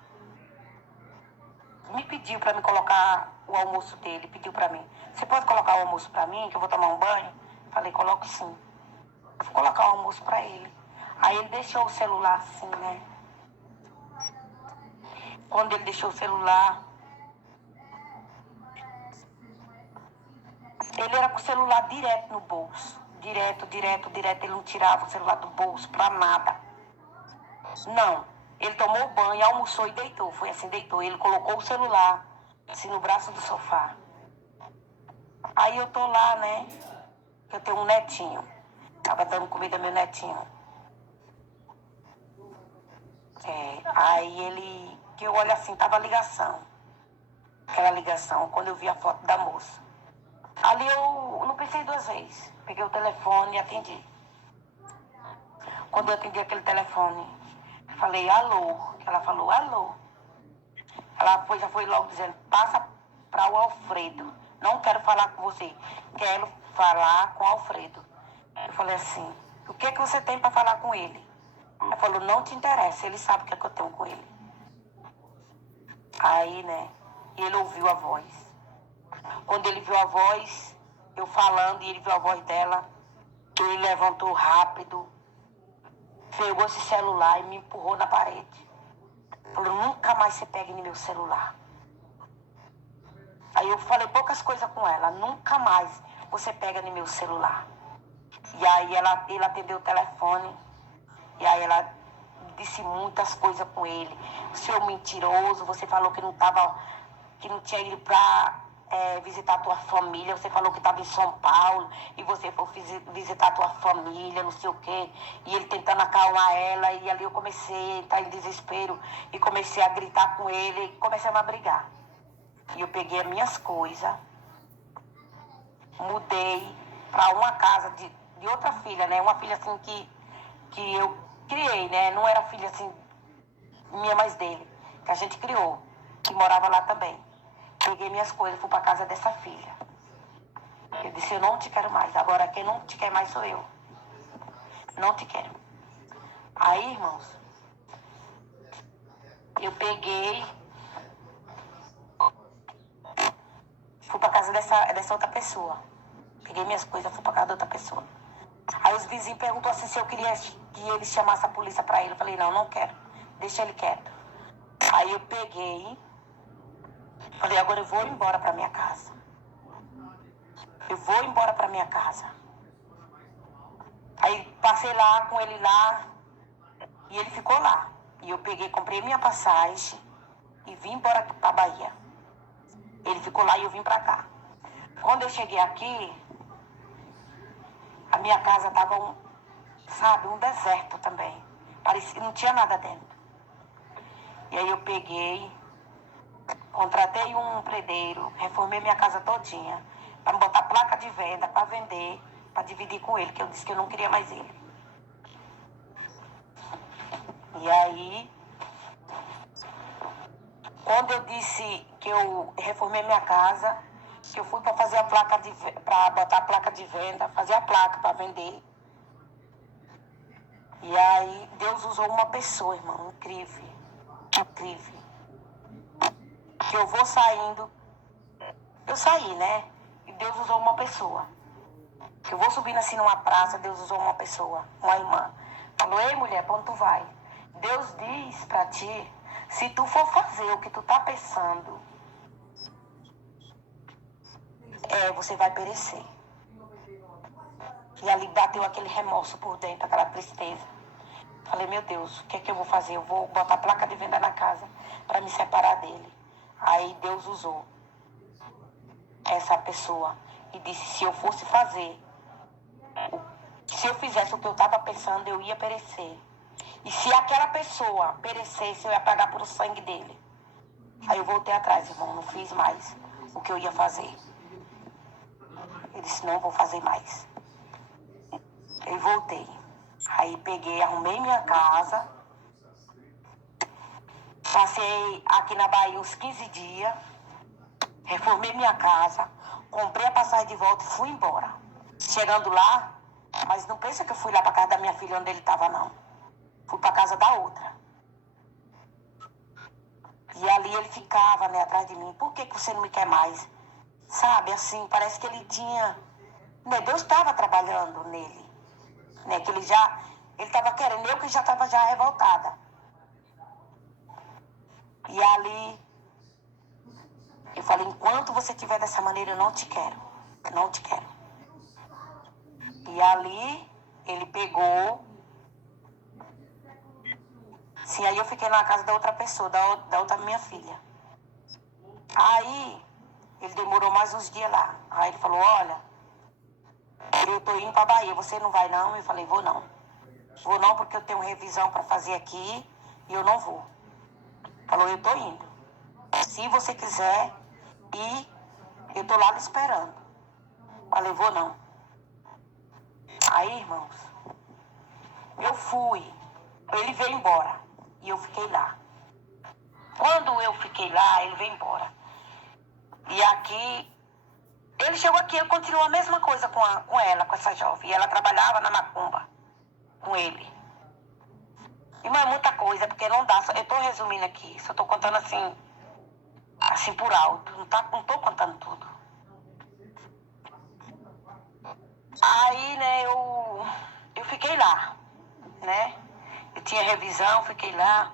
me pediu para me colocar o almoço dele, pediu para mim. Você pode colocar o almoço para mim, que eu vou tomar um banho? Falei, coloco sim. Vou colocar o almoço para ele. Aí ele deixou o celular assim, né? Quando ele deixou o celular, ele era com o celular direto no bolso. Direto. Ele não tirava o celular do bolso pra nada. Não. Ele tomou banho, almoçou e deitou. Foi assim, deitou. Ele colocou o celular assim no braço do sofá. Aí eu tô lá, né? Eu tenho um netinho. Tava dando comida ao meu netinho. Aí ele, que eu olho assim, tava a ligação. Aquela ligação, quando eu vi a foto da moça. Ali eu não pensei duas vezes. Peguei o telefone e atendi. Quando eu atendi aquele telefone, falei, alô. Ela falou, alô. Ela já foi logo dizendo, passa para o Alfredo. Não quero falar com você. Quero falar com o Alfredo. Eu falei assim, o que é que você tem para falar com ele? Ela falou, não te interessa, ele sabe o que é que eu tenho com ele. Aí, né, ele ouviu a voz. Quando ele viu a voz, eu falando, e ele viu a voz dela, ele levantou rápido, pegou esse celular e me empurrou na parede. Falou, nunca mais você pegue no meu celular. Aí eu falei poucas coisas com ela, nunca mais você pega no meu celular. E aí ele atendeu o telefone, e aí ela disse muitas coisas com ele. Seu mentiroso, você falou que não tinha ido para visitar a tua família, você falou que estava em São Paulo, e você foi visitar a tua família, não sei o quê. E ele tentando acalmar ela, e ali eu comecei a entrar em desespero, e comecei a gritar com ele, e comecei a brigar. E eu peguei as minhas coisas, mudei para uma casa de outra filha, né? Uma filha assim que eu criei, né? Não era filha assim, minha, mas dele, que a gente criou, que morava lá também. Peguei minhas coisas, fui para casa dessa filha. Eu disse, eu não te quero mais. Agora quem não te quer mais sou eu. Não te quero. Aí, irmãos, eu peguei, fui para casa dessa outra pessoa. Peguei minhas coisas, fui para casa da outra pessoa. Aí os vizinhos perguntou assim se eu queria que ele chamasse a polícia para ele. Eu falei, não quero. Deixa ele quieto. Aí eu peguei, falei, agora eu vou embora para minha casa. Eu vou embora para minha casa. Aí passei lá com ele lá e ele ficou lá. E eu peguei, comprei minha passagem e vim embora pra Bahia. Ele ficou lá e eu vim pra cá. Quando eu cheguei aqui, a minha casa tava um deserto também. Parecia que não tinha nada dentro. E aí eu peguei, contratei um predeiro, reformei minha casa todinha, para me botar placa de venda, para vender, para dividir com ele, que eu disse que eu não queria mais ele. E aí, quando eu disse que eu reformei minha casa, que eu fui para fazer a placa para botar a placa de venda, fazer a placa para vender. E aí Deus usou uma pessoa, irmão, incrível, incrível. Que eu vou saindo, eu saí, né? E Deus usou uma pessoa. Que eu vou subindo assim numa praça, Deus usou uma pessoa, uma irmã. Falou: ei mulher, pra onde tu vai? Deus diz pra ti, se tu for fazer o que tu tá pensando, você vai perecer. E ali bateu aquele remorso por dentro, aquela tristeza. Falei: meu Deus, o que é que eu vou fazer? Eu vou botar placa de venda na casa para me separar dele. Aí Deus usou essa pessoa e disse: se eu fosse fazer, se eu fizesse o que eu estava pensando, eu ia perecer. E se aquela pessoa perecesse, eu ia pagar pelo sangue dele. Aí eu voltei atrás, irmão, não fiz mais o que eu ia fazer. Eu disse: não vou fazer mais. Eu voltei. Aí peguei, arrumei minha casa. Passei aqui na Bahia uns 15 dias. Reformei minha casa. Comprei a passagem de volta e fui embora. Chegando lá, mas não pensa que eu fui lá para casa da minha filha onde ele estava, não. Fui para casa da outra. E ali ele ficava, né, atrás de mim. Por que você não me quer mais? Sabe, assim, parece que ele tinha... Né, Deus estava trabalhando nele. Né, que ele estava querendo. Eu que já estava já revoltada. E ali, eu falei: enquanto você estiver dessa maneira, eu não te quero. Não te quero. E ali, ele pegou... Sim, aí eu fiquei na casa da outra pessoa, da outra minha filha. Aí, ele demorou mais uns dias lá. Aí ele falou: olha, eu tô indo pra Bahia, você não vai não? Eu falei: vou não. Vou não porque eu tenho revisão para fazer aqui e eu não vou. Falou: eu tô indo. Se você quiser ir, eu tô lá esperando. Falei: vou não. Aí, irmãos, eu fui. Ele veio embora e eu fiquei lá. Quando eu fiquei lá, ele veio embora. E aqui, ele chegou aqui, ele continuou a mesma coisa com ela, com essa jovem. E ela trabalhava na macumba com ele. Irmão, é muita coisa, porque não dá. Eu tô resumindo aqui, só tô contando assim por alto. Não tô contando tudo. Aí, né, eu fiquei lá, né? Eu tinha revisão, fiquei lá.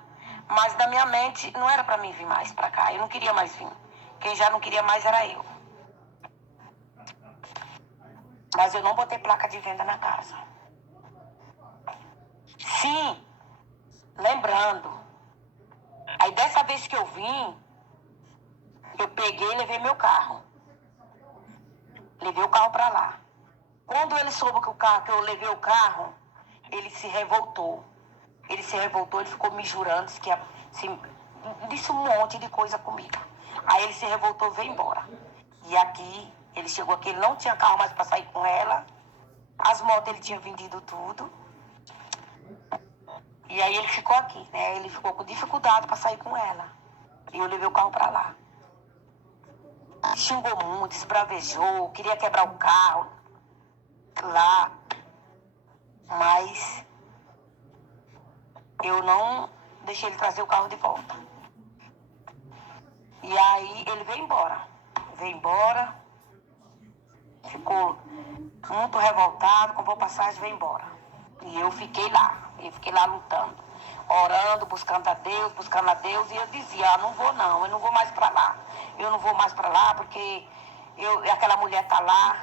Mas na minha mente não era pra mim vir mais pra cá. Eu não queria mais vir. Quem já não queria mais era eu. Mas eu não botei placa de venda na casa. Sim, lembrando. Aí dessa vez que eu vim, eu peguei e levei meu carro. Levei o carro pra lá. Quando ele soube que eu levei o carro, ele se revoltou. Ele ficou me jurando, disse um monte de coisa comigo. Aí ele se revoltou e veio embora. E aqui, ele chegou aqui, ele não tinha carro mais para sair com ela. As motos ele tinha vendido tudo. E aí ele ficou aqui, né? Ele ficou com dificuldade para sair com ela. E eu levei o carro para lá. Xingou muito, esbravejou, queria quebrar o carro lá. Mas eu não deixei ele trazer o carro de volta. E aí ele veio embora. Ficou muito revoltado, comprou passagem e veio embora. E eu fiquei lá lutando, orando, buscando a Deus. E eu dizia: não vou não, eu não vou mais pra lá. Eu não vou mais pra lá porque aquela mulher tá lá.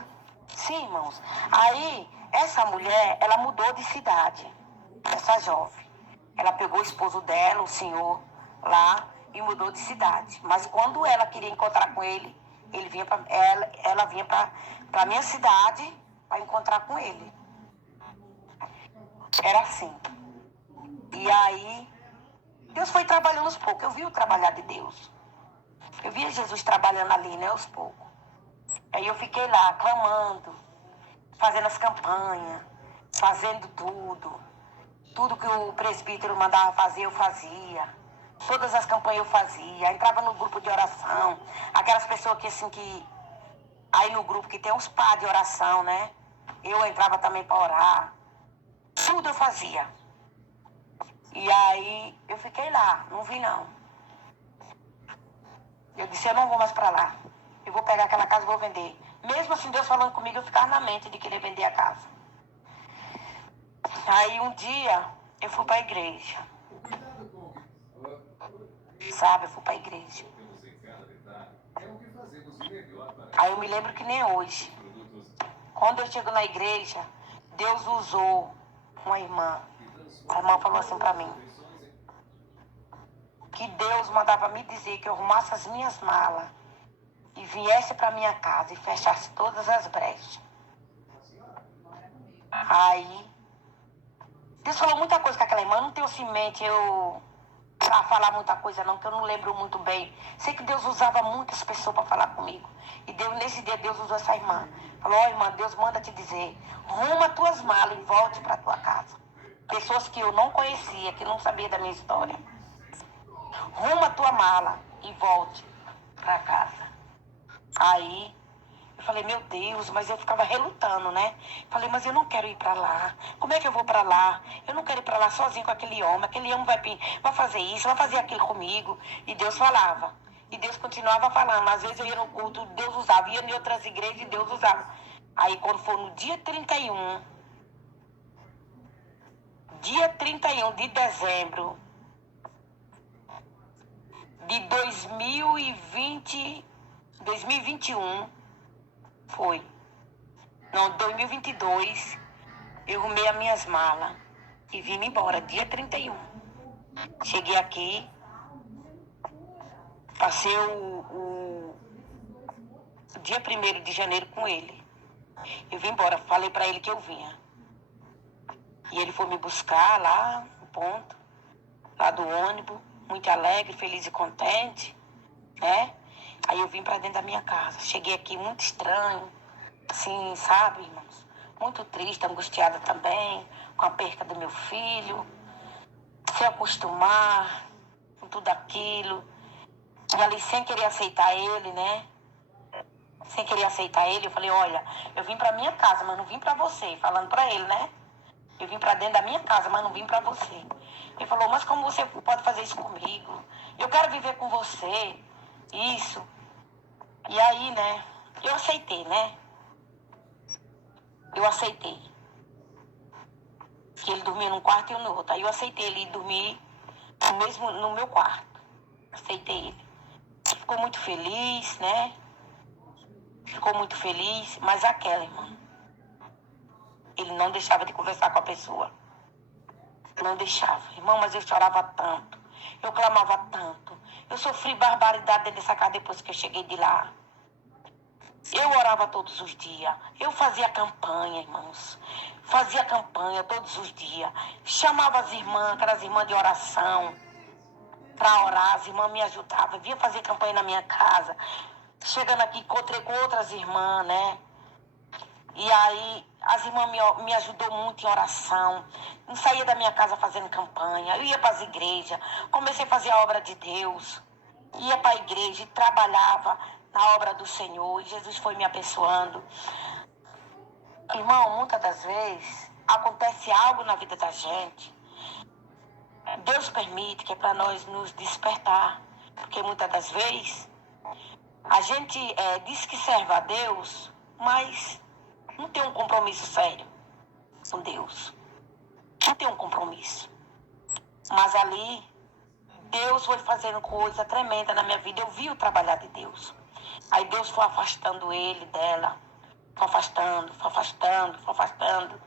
Sim, irmãos. Aí essa mulher, ela mudou de cidade, essa jovem. Ela pegou o esposo dela, o senhor, lá e mudou de cidade. Mas quando ela queria encontrar com ele, ela vinha para a minha cidade para encontrar com ele. Era assim. E aí, Deus foi trabalhando aos poucos. Eu vi o trabalhar de Deus. Eu via Jesus trabalhando ali, né, aos poucos. Aí eu fiquei lá, clamando, fazendo as campanhas, fazendo tudo. Tudo que o presbítero mandava fazer, eu fazia. Todas as campanhas eu fazia. Entrava no grupo de oração. Aquelas pessoas que, assim, que... Aí no grupo que tem uns pais de oração, né? Eu entrava também para orar. Tudo eu fazia. E aí eu fiquei lá, não vi não. Eu disse, eu não vou mais para lá. Eu vou pegar aquela casa e vou vender. Mesmo assim, Deus falando comigo, eu ficava na mente de querer vender a casa. Aí um dia, eu fui para a igreja. Sabe, eu fui para a igreja. Aí eu me lembro que nem hoje. Quando eu chego na igreja, Deus usou uma irmã. A irmã falou assim para mim, que Deus mandava me dizer que eu arrumasse as minhas malas e viesse para minha casa e fechasse todas as brechas. Aí, Deus falou muita coisa com aquela irmã. Eu não tenho mente para falar muita coisa não, que eu não lembro muito bem. Sei que Deus usava muitas pessoas para falar comigo. E nesse dia Deus usou essa irmã. Falou, irmã, Deus manda te dizer, arruma tuas malas e volte para tua casa. Pessoas que eu não conhecia, que não sabia da minha história. Arruma tua mala e volte para casa. Aí, eu falei, meu Deus, mas eu ficava relutando, né? Falei, mas eu não quero ir para lá. Como é que eu vou para lá? Eu não quero ir para lá sozinho com aquele homem. Aquele homem vai fazer isso, vai fazer aquilo comigo. E Deus falava. E Deus continuava falando. Às vezes eu ia no culto, Deus usava. Ia em outras igrejas e Deus usava. Aí quando for no dia 31 de dezembro de 2021, foi. Não, 2022, eu arrumei as minhas malas e vim embora, dia 31. Cheguei aqui, passei o dia 1º de janeiro com ele. Eu vim embora, falei para ele que eu vinha. E ele foi me buscar lá no ponto, lá do ônibus, muito alegre, feliz e contente, né? Aí eu vim para dentro da minha casa. Cheguei aqui muito estranho, assim, sabe, irmãos? Muito triste, angustiada também, com a perca do meu filho. Se acostumar com tudo aquilo. E ali sem querer aceitar ele, né? Sem querer aceitar ele, eu falei, olha, eu vim para minha casa, mas não vim para você. Falando para ele, né? Eu vim para dentro da minha casa, mas não vim para você. Ele falou, mas como você pode fazer isso comigo? Eu quero viver com você. Isso. E aí, né? Eu aceitei, né? Eu aceitei. Que ele dormia num quarto e eu no outro. Aí eu aceitei ele dormir no meu quarto. Aceitei ele. Ficou muito feliz, né? Ficou muito feliz. Mas aquela, irmão, ele não deixava de conversar com a pessoa. Não deixava. Irmão, mas eu chorava tanto. Eu clamava tanto. Eu sofri barbaridade dentro dessa casa depois que eu cheguei de lá. Eu orava todos os dias. Eu fazia campanha, irmãos. Fazia campanha todos os dias. Chamava as irmãs, aquelas irmãs de oração, para orar. As irmãs me ajudavam. Vinha fazer campanha na minha casa. Chegando aqui, encontrei com outras irmãs, né? E aí, as irmãs me ajudou muito em oração. Não saía da minha casa fazendo campanha. Eu ia para as igrejas. Comecei a fazer a obra de Deus. Ia para a igreja e trabalhava na obra do Senhor. E Jesus foi me abençoando. Irmão, muitas das vezes acontece algo na vida da gente. Deus permite que é para nós nos despertar. Porque muitas das vezes a gente diz que serve a Deus, mas não tem um compromisso sério com Deus. Não tem um compromisso. Mas ali, Deus foi fazendo coisa tremenda na minha vida. Eu vi o trabalhar de Deus. Aí Deus foi afastando ele dela. Foi afastando, foi afastando, foi afastando.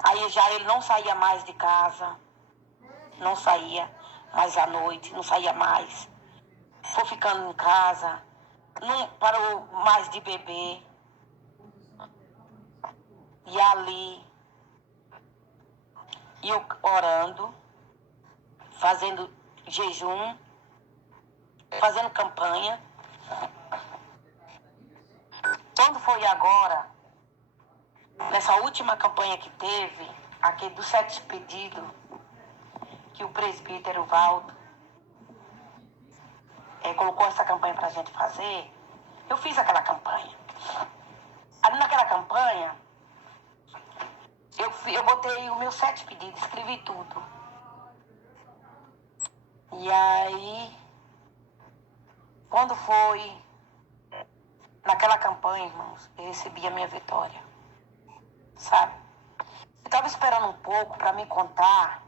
Aí já ele não saía mais de casa, não saía mais à noite, não saía mais. Foi ficando em casa, não parou mais de beber. E ali, eu orando, fazendo jejum, fazendo campanha. Quando foi agora, nessa última campanha que teve, aqui dos 7 pedidos, que o presbítero Valdo colocou essa campanha pra gente fazer, eu fiz aquela campanha. Ali naquela campanha, eu botei os meus 7 pedidos, escrevi tudo. E aí, quando foi naquela campanha, irmãos, eu recebi a minha vitória, sabe? Eu estava esperando um pouco para me contar,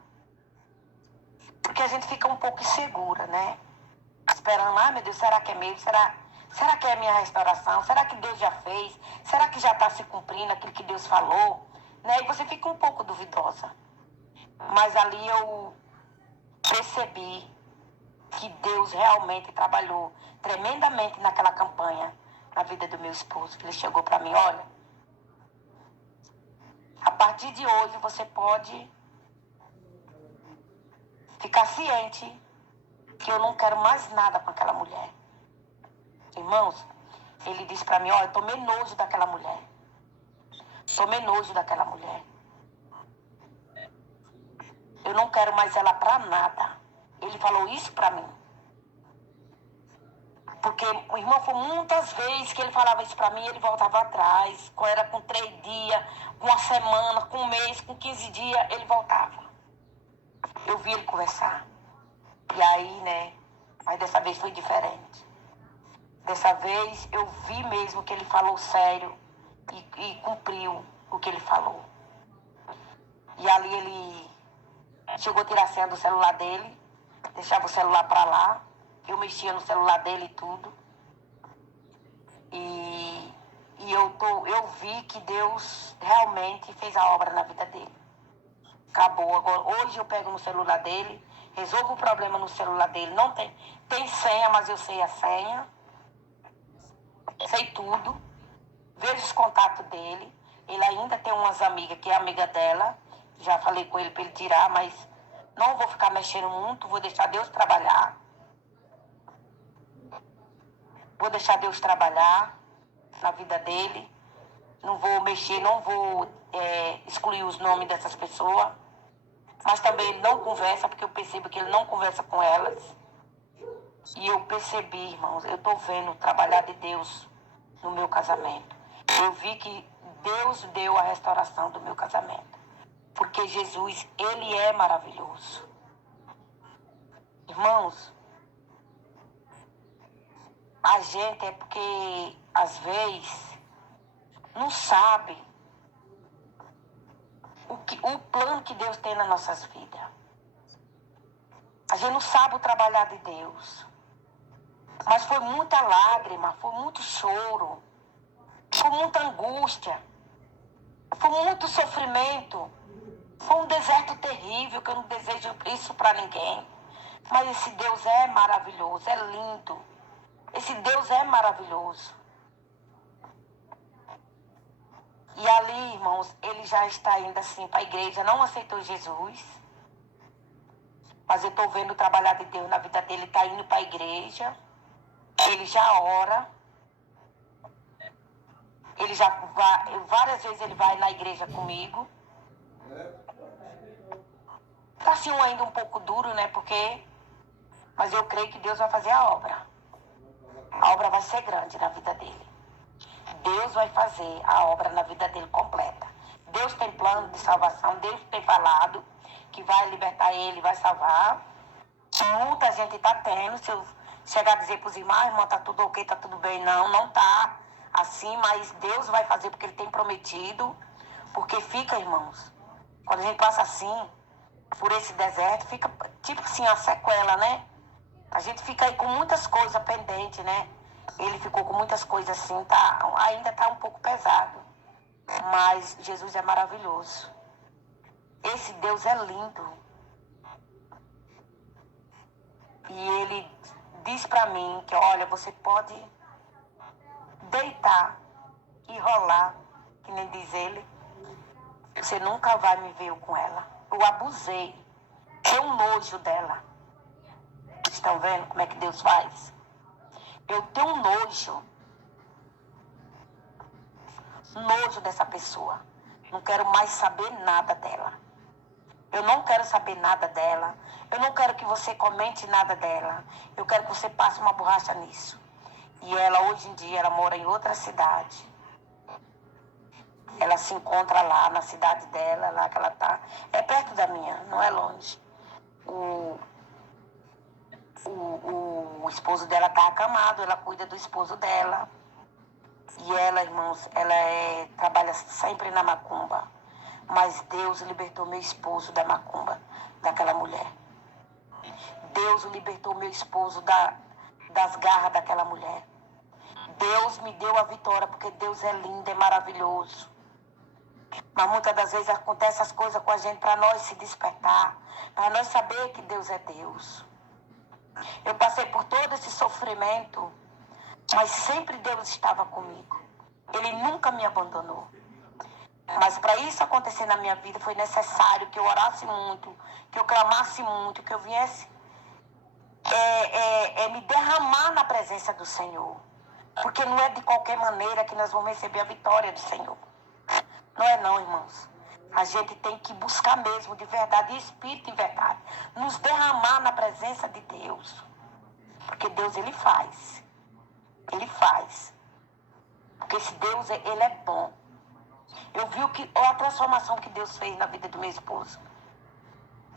porque a gente fica um pouco insegura, né? Esperando, meu Deus, será que é mesmo? Será que é a minha restauração? Será que Deus já fez? Será que já está se cumprindo aquilo que Deus falou? Né? E você fica um pouco duvidosa. Mas ali eu percebi que Deus realmente trabalhou tremendamente naquela campanha, na vida do meu esposo. Ele chegou para mim, olha, a partir de hoje você pode ficar ciente que eu não quero mais nada com aquela mulher. Irmãos, ele disse para mim, olha, eu tomei nojo daquela mulher. Tomei nojo daquela mulher. Eu não quero mais ela para nada. Ele falou isso para mim. Porque o irmão, foi muitas vezes que ele falava isso para mim, ele voltava atrás. Quando era com 3 dias, com uma semana, com um mês, com 15 dias, ele voltava. Eu vi ele conversar. E aí, né, mas dessa vez foi diferente. Dessa vez eu vi mesmo que ele falou sério e cumpriu o que ele falou. E ali ele chegou a tirar a senha do celular dele, deixava o celular para lá, eu mexia no celular dele e tudo. E eu vi que Deus realmente fez a obra na vida dele. Acabou. Agora, hoje eu pego no celular dele, resolvo o problema no celular dele. Não tem senha, mas eu sei a senha. Sei tudo. Vejo os contatos dele. Ele ainda tem umas amigas, que é amiga dela. Já falei com ele para ele tirar, mas não vou ficar mexendo muito. Vou deixar Deus trabalhar. Vou deixar Deus trabalhar na vida dele. Não vou mexer, não vou excluir os nomes dessas pessoas. Mas também ele não conversa, porque eu percebo que ele não conversa com elas. E eu percebi, irmãos, eu estou vendo o trabalhar de Deus no meu casamento. Eu vi que Deus deu a restauração do meu casamento. Porque Jesus, ele é maravilhoso. Irmãos, a gente é porque, às vezes, não sabe o plano que Deus tem nas nossas vidas. A gente não sabe o trabalhar de Deus. Mas foi muita lágrima, foi muito choro, foi muita angústia, foi muito sofrimento. Foi um deserto terrível, que eu não desejo isso para ninguém. Mas esse Deus é maravilhoso, é lindo. Esse Deus é maravilhoso. E ali, irmãos, ele já está indo assim para a igreja, não aceitou Jesus. Mas eu estou vendo o trabalhar de Deus na vida dele, está indo para a igreja. Ele já ora. Ele já vai, várias vezes ele vai na igreja comigo. Está assim ainda um pouco duro, né? Mas eu creio que Deus vai fazer a obra. A obra vai ser grande na vida dele. Deus vai fazer a obra na vida dele completa. Deus tem plano de salvação. Deus tem falado que vai libertar ele, vai salvar. Muita gente está tendo. Se eu chegar a dizer para os irmãos, irmão, está tudo ok, está tudo bem. Não está assim, mas Deus vai fazer porque ele tem prometido. Porque fica, irmãos, quando a gente passa assim, por esse deserto, fica tipo assim, uma sequela, né? A gente fica aí com muitas coisas pendentes, né? Ele ficou com muitas coisas assim, ainda tá um pouco pesado. Mas Jesus é maravilhoso. Esse Deus é lindo. E ele diz para mim que, olha, você pode deitar e rolar, que nem diz ele. Você nunca vai me ver eu com ela. Eu abusei. Tenho um nojo dela. Vocês estão vendo como é que Deus faz? Eu tenho um nojo dessa pessoa. Não quero mais saber nada dela. Eu não quero saber nada dela. Eu não quero que você comente nada dela. Eu quero que você passe uma borracha nisso. E ela, hoje em dia, ela mora em outra cidade. Ela se encontra lá na cidade dela, lá que ela tá. É perto da minha, não é longe. O esposo dela tá acamado, ela cuida do esposo dela. E ela, irmãos, trabalha sempre na macumba. Mas Deus libertou meu esposo da macumba, daquela mulher. Deus libertou meu esposo das garras daquela mulher. Deus me deu a vitória, porque Deus é lindo, é maravilhoso. Mas muitas das vezes acontecem as coisas com a gente para nós se despertar, para nós saber que Deus é Deus. Eu passei por todo esse sofrimento, mas sempre Deus estava comigo. Ele nunca me abandonou. Mas para isso acontecer na minha vida foi necessário que eu orasse muito, que eu clamasse muito, que eu viesse me derramar na presença do Senhor. Porque não é de qualquer maneira que nós vamos receber a vitória do Senhor. Não é não, irmãos. A gente tem que buscar mesmo de verdade, espírito e verdade. Nos derramar na presença de Deus. Porque Deus, Ele faz. Ele faz. Porque esse Deus, Ele é bom. Eu vi a transformação que Deus fez na vida do meu esposo.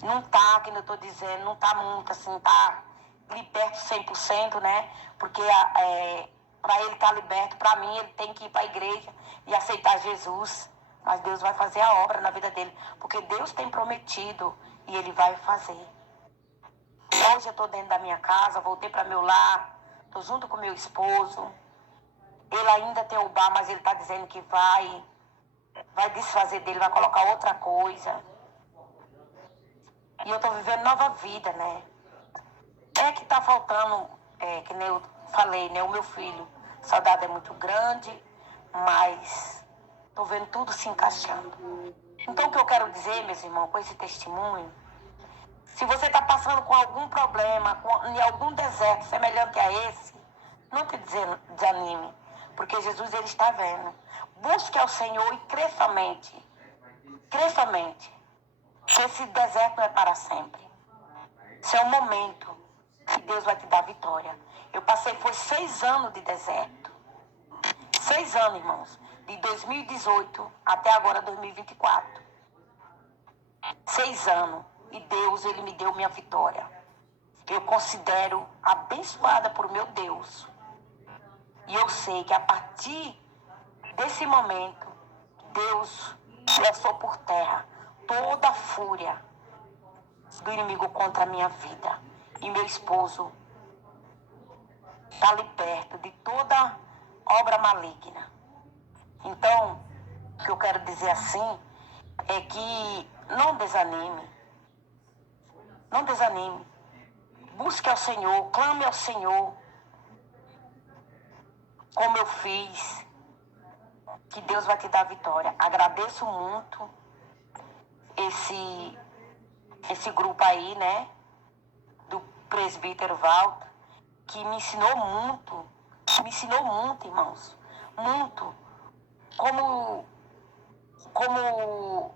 Não tá, que eu estou dizendo, não tá muito assim, tá liberto 100%, né? Porque para ele estar liberto, para mim, ele tem que ir para a igreja e aceitar Jesus. Mas Deus vai fazer a obra na vida dele. Porque Deus tem prometido e Ele vai fazer. Hoje eu estou dentro da minha casa, voltei para meu lar, estou junto com meu esposo. Ele ainda tem o bar, mas ele está dizendo que vai desfazer dele, vai colocar outra coisa. E eu estou vivendo nova vida, né? É que está faltando, que nem eu falei, né? O meu filho, a saudade é muito grande, mas estou vendo tudo se encaixando. Então, o que eu quero dizer, meus irmãos, com esse testemunho, se você está passando com algum problema, em algum deserto semelhante a esse, não te desanime, porque Jesus, Ele está vendo. Busque ao Senhor e crê somente. Crê somente. Que esse deserto não é para sempre. Isso é um momento que Deus vai te dar vitória. Eu passei, foi 6 anos de deserto. 6 anos, irmãos. De 2018 até agora 2024. 6 anos. E Deus, Ele me deu minha vitória. Eu considero abençoada por meu Deus. E eu sei que a partir desse momento, Deus lançou por terra toda a fúria do inimigo contra a minha vida. E meu esposo está liberto de toda obra maligna. Então, o que eu quero dizer assim é que não desanime. Não desanime. Busque ao Senhor, clame ao Senhor, como eu fiz, que Deus vai te dar vitória. Agradeço muito esse grupo aí, né, do presbítero Walter, que me ensinou muito, irmãos, muito, como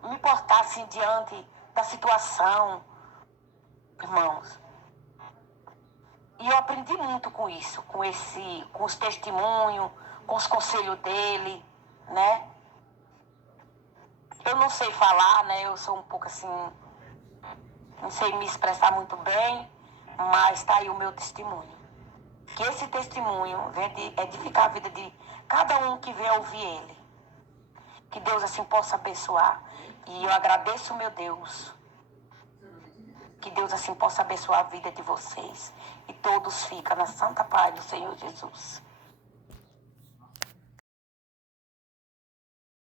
me portar assim diante da situação, irmãos. E eu aprendi muito com isso, com os testemunhos, com os conselhos dele, né? Eu não sei falar, né? Eu sou um pouco assim, não sei me expressar muito bem, mas está aí o meu testemunho. Que esse testemunho venha edificar a vida de cada um que venha ouvir ele. Que Deus assim possa abençoar. E eu agradeço, meu Deus. Que Deus assim possa abençoar a vida de vocês. E todos ficam na santa paz do Senhor Jesus.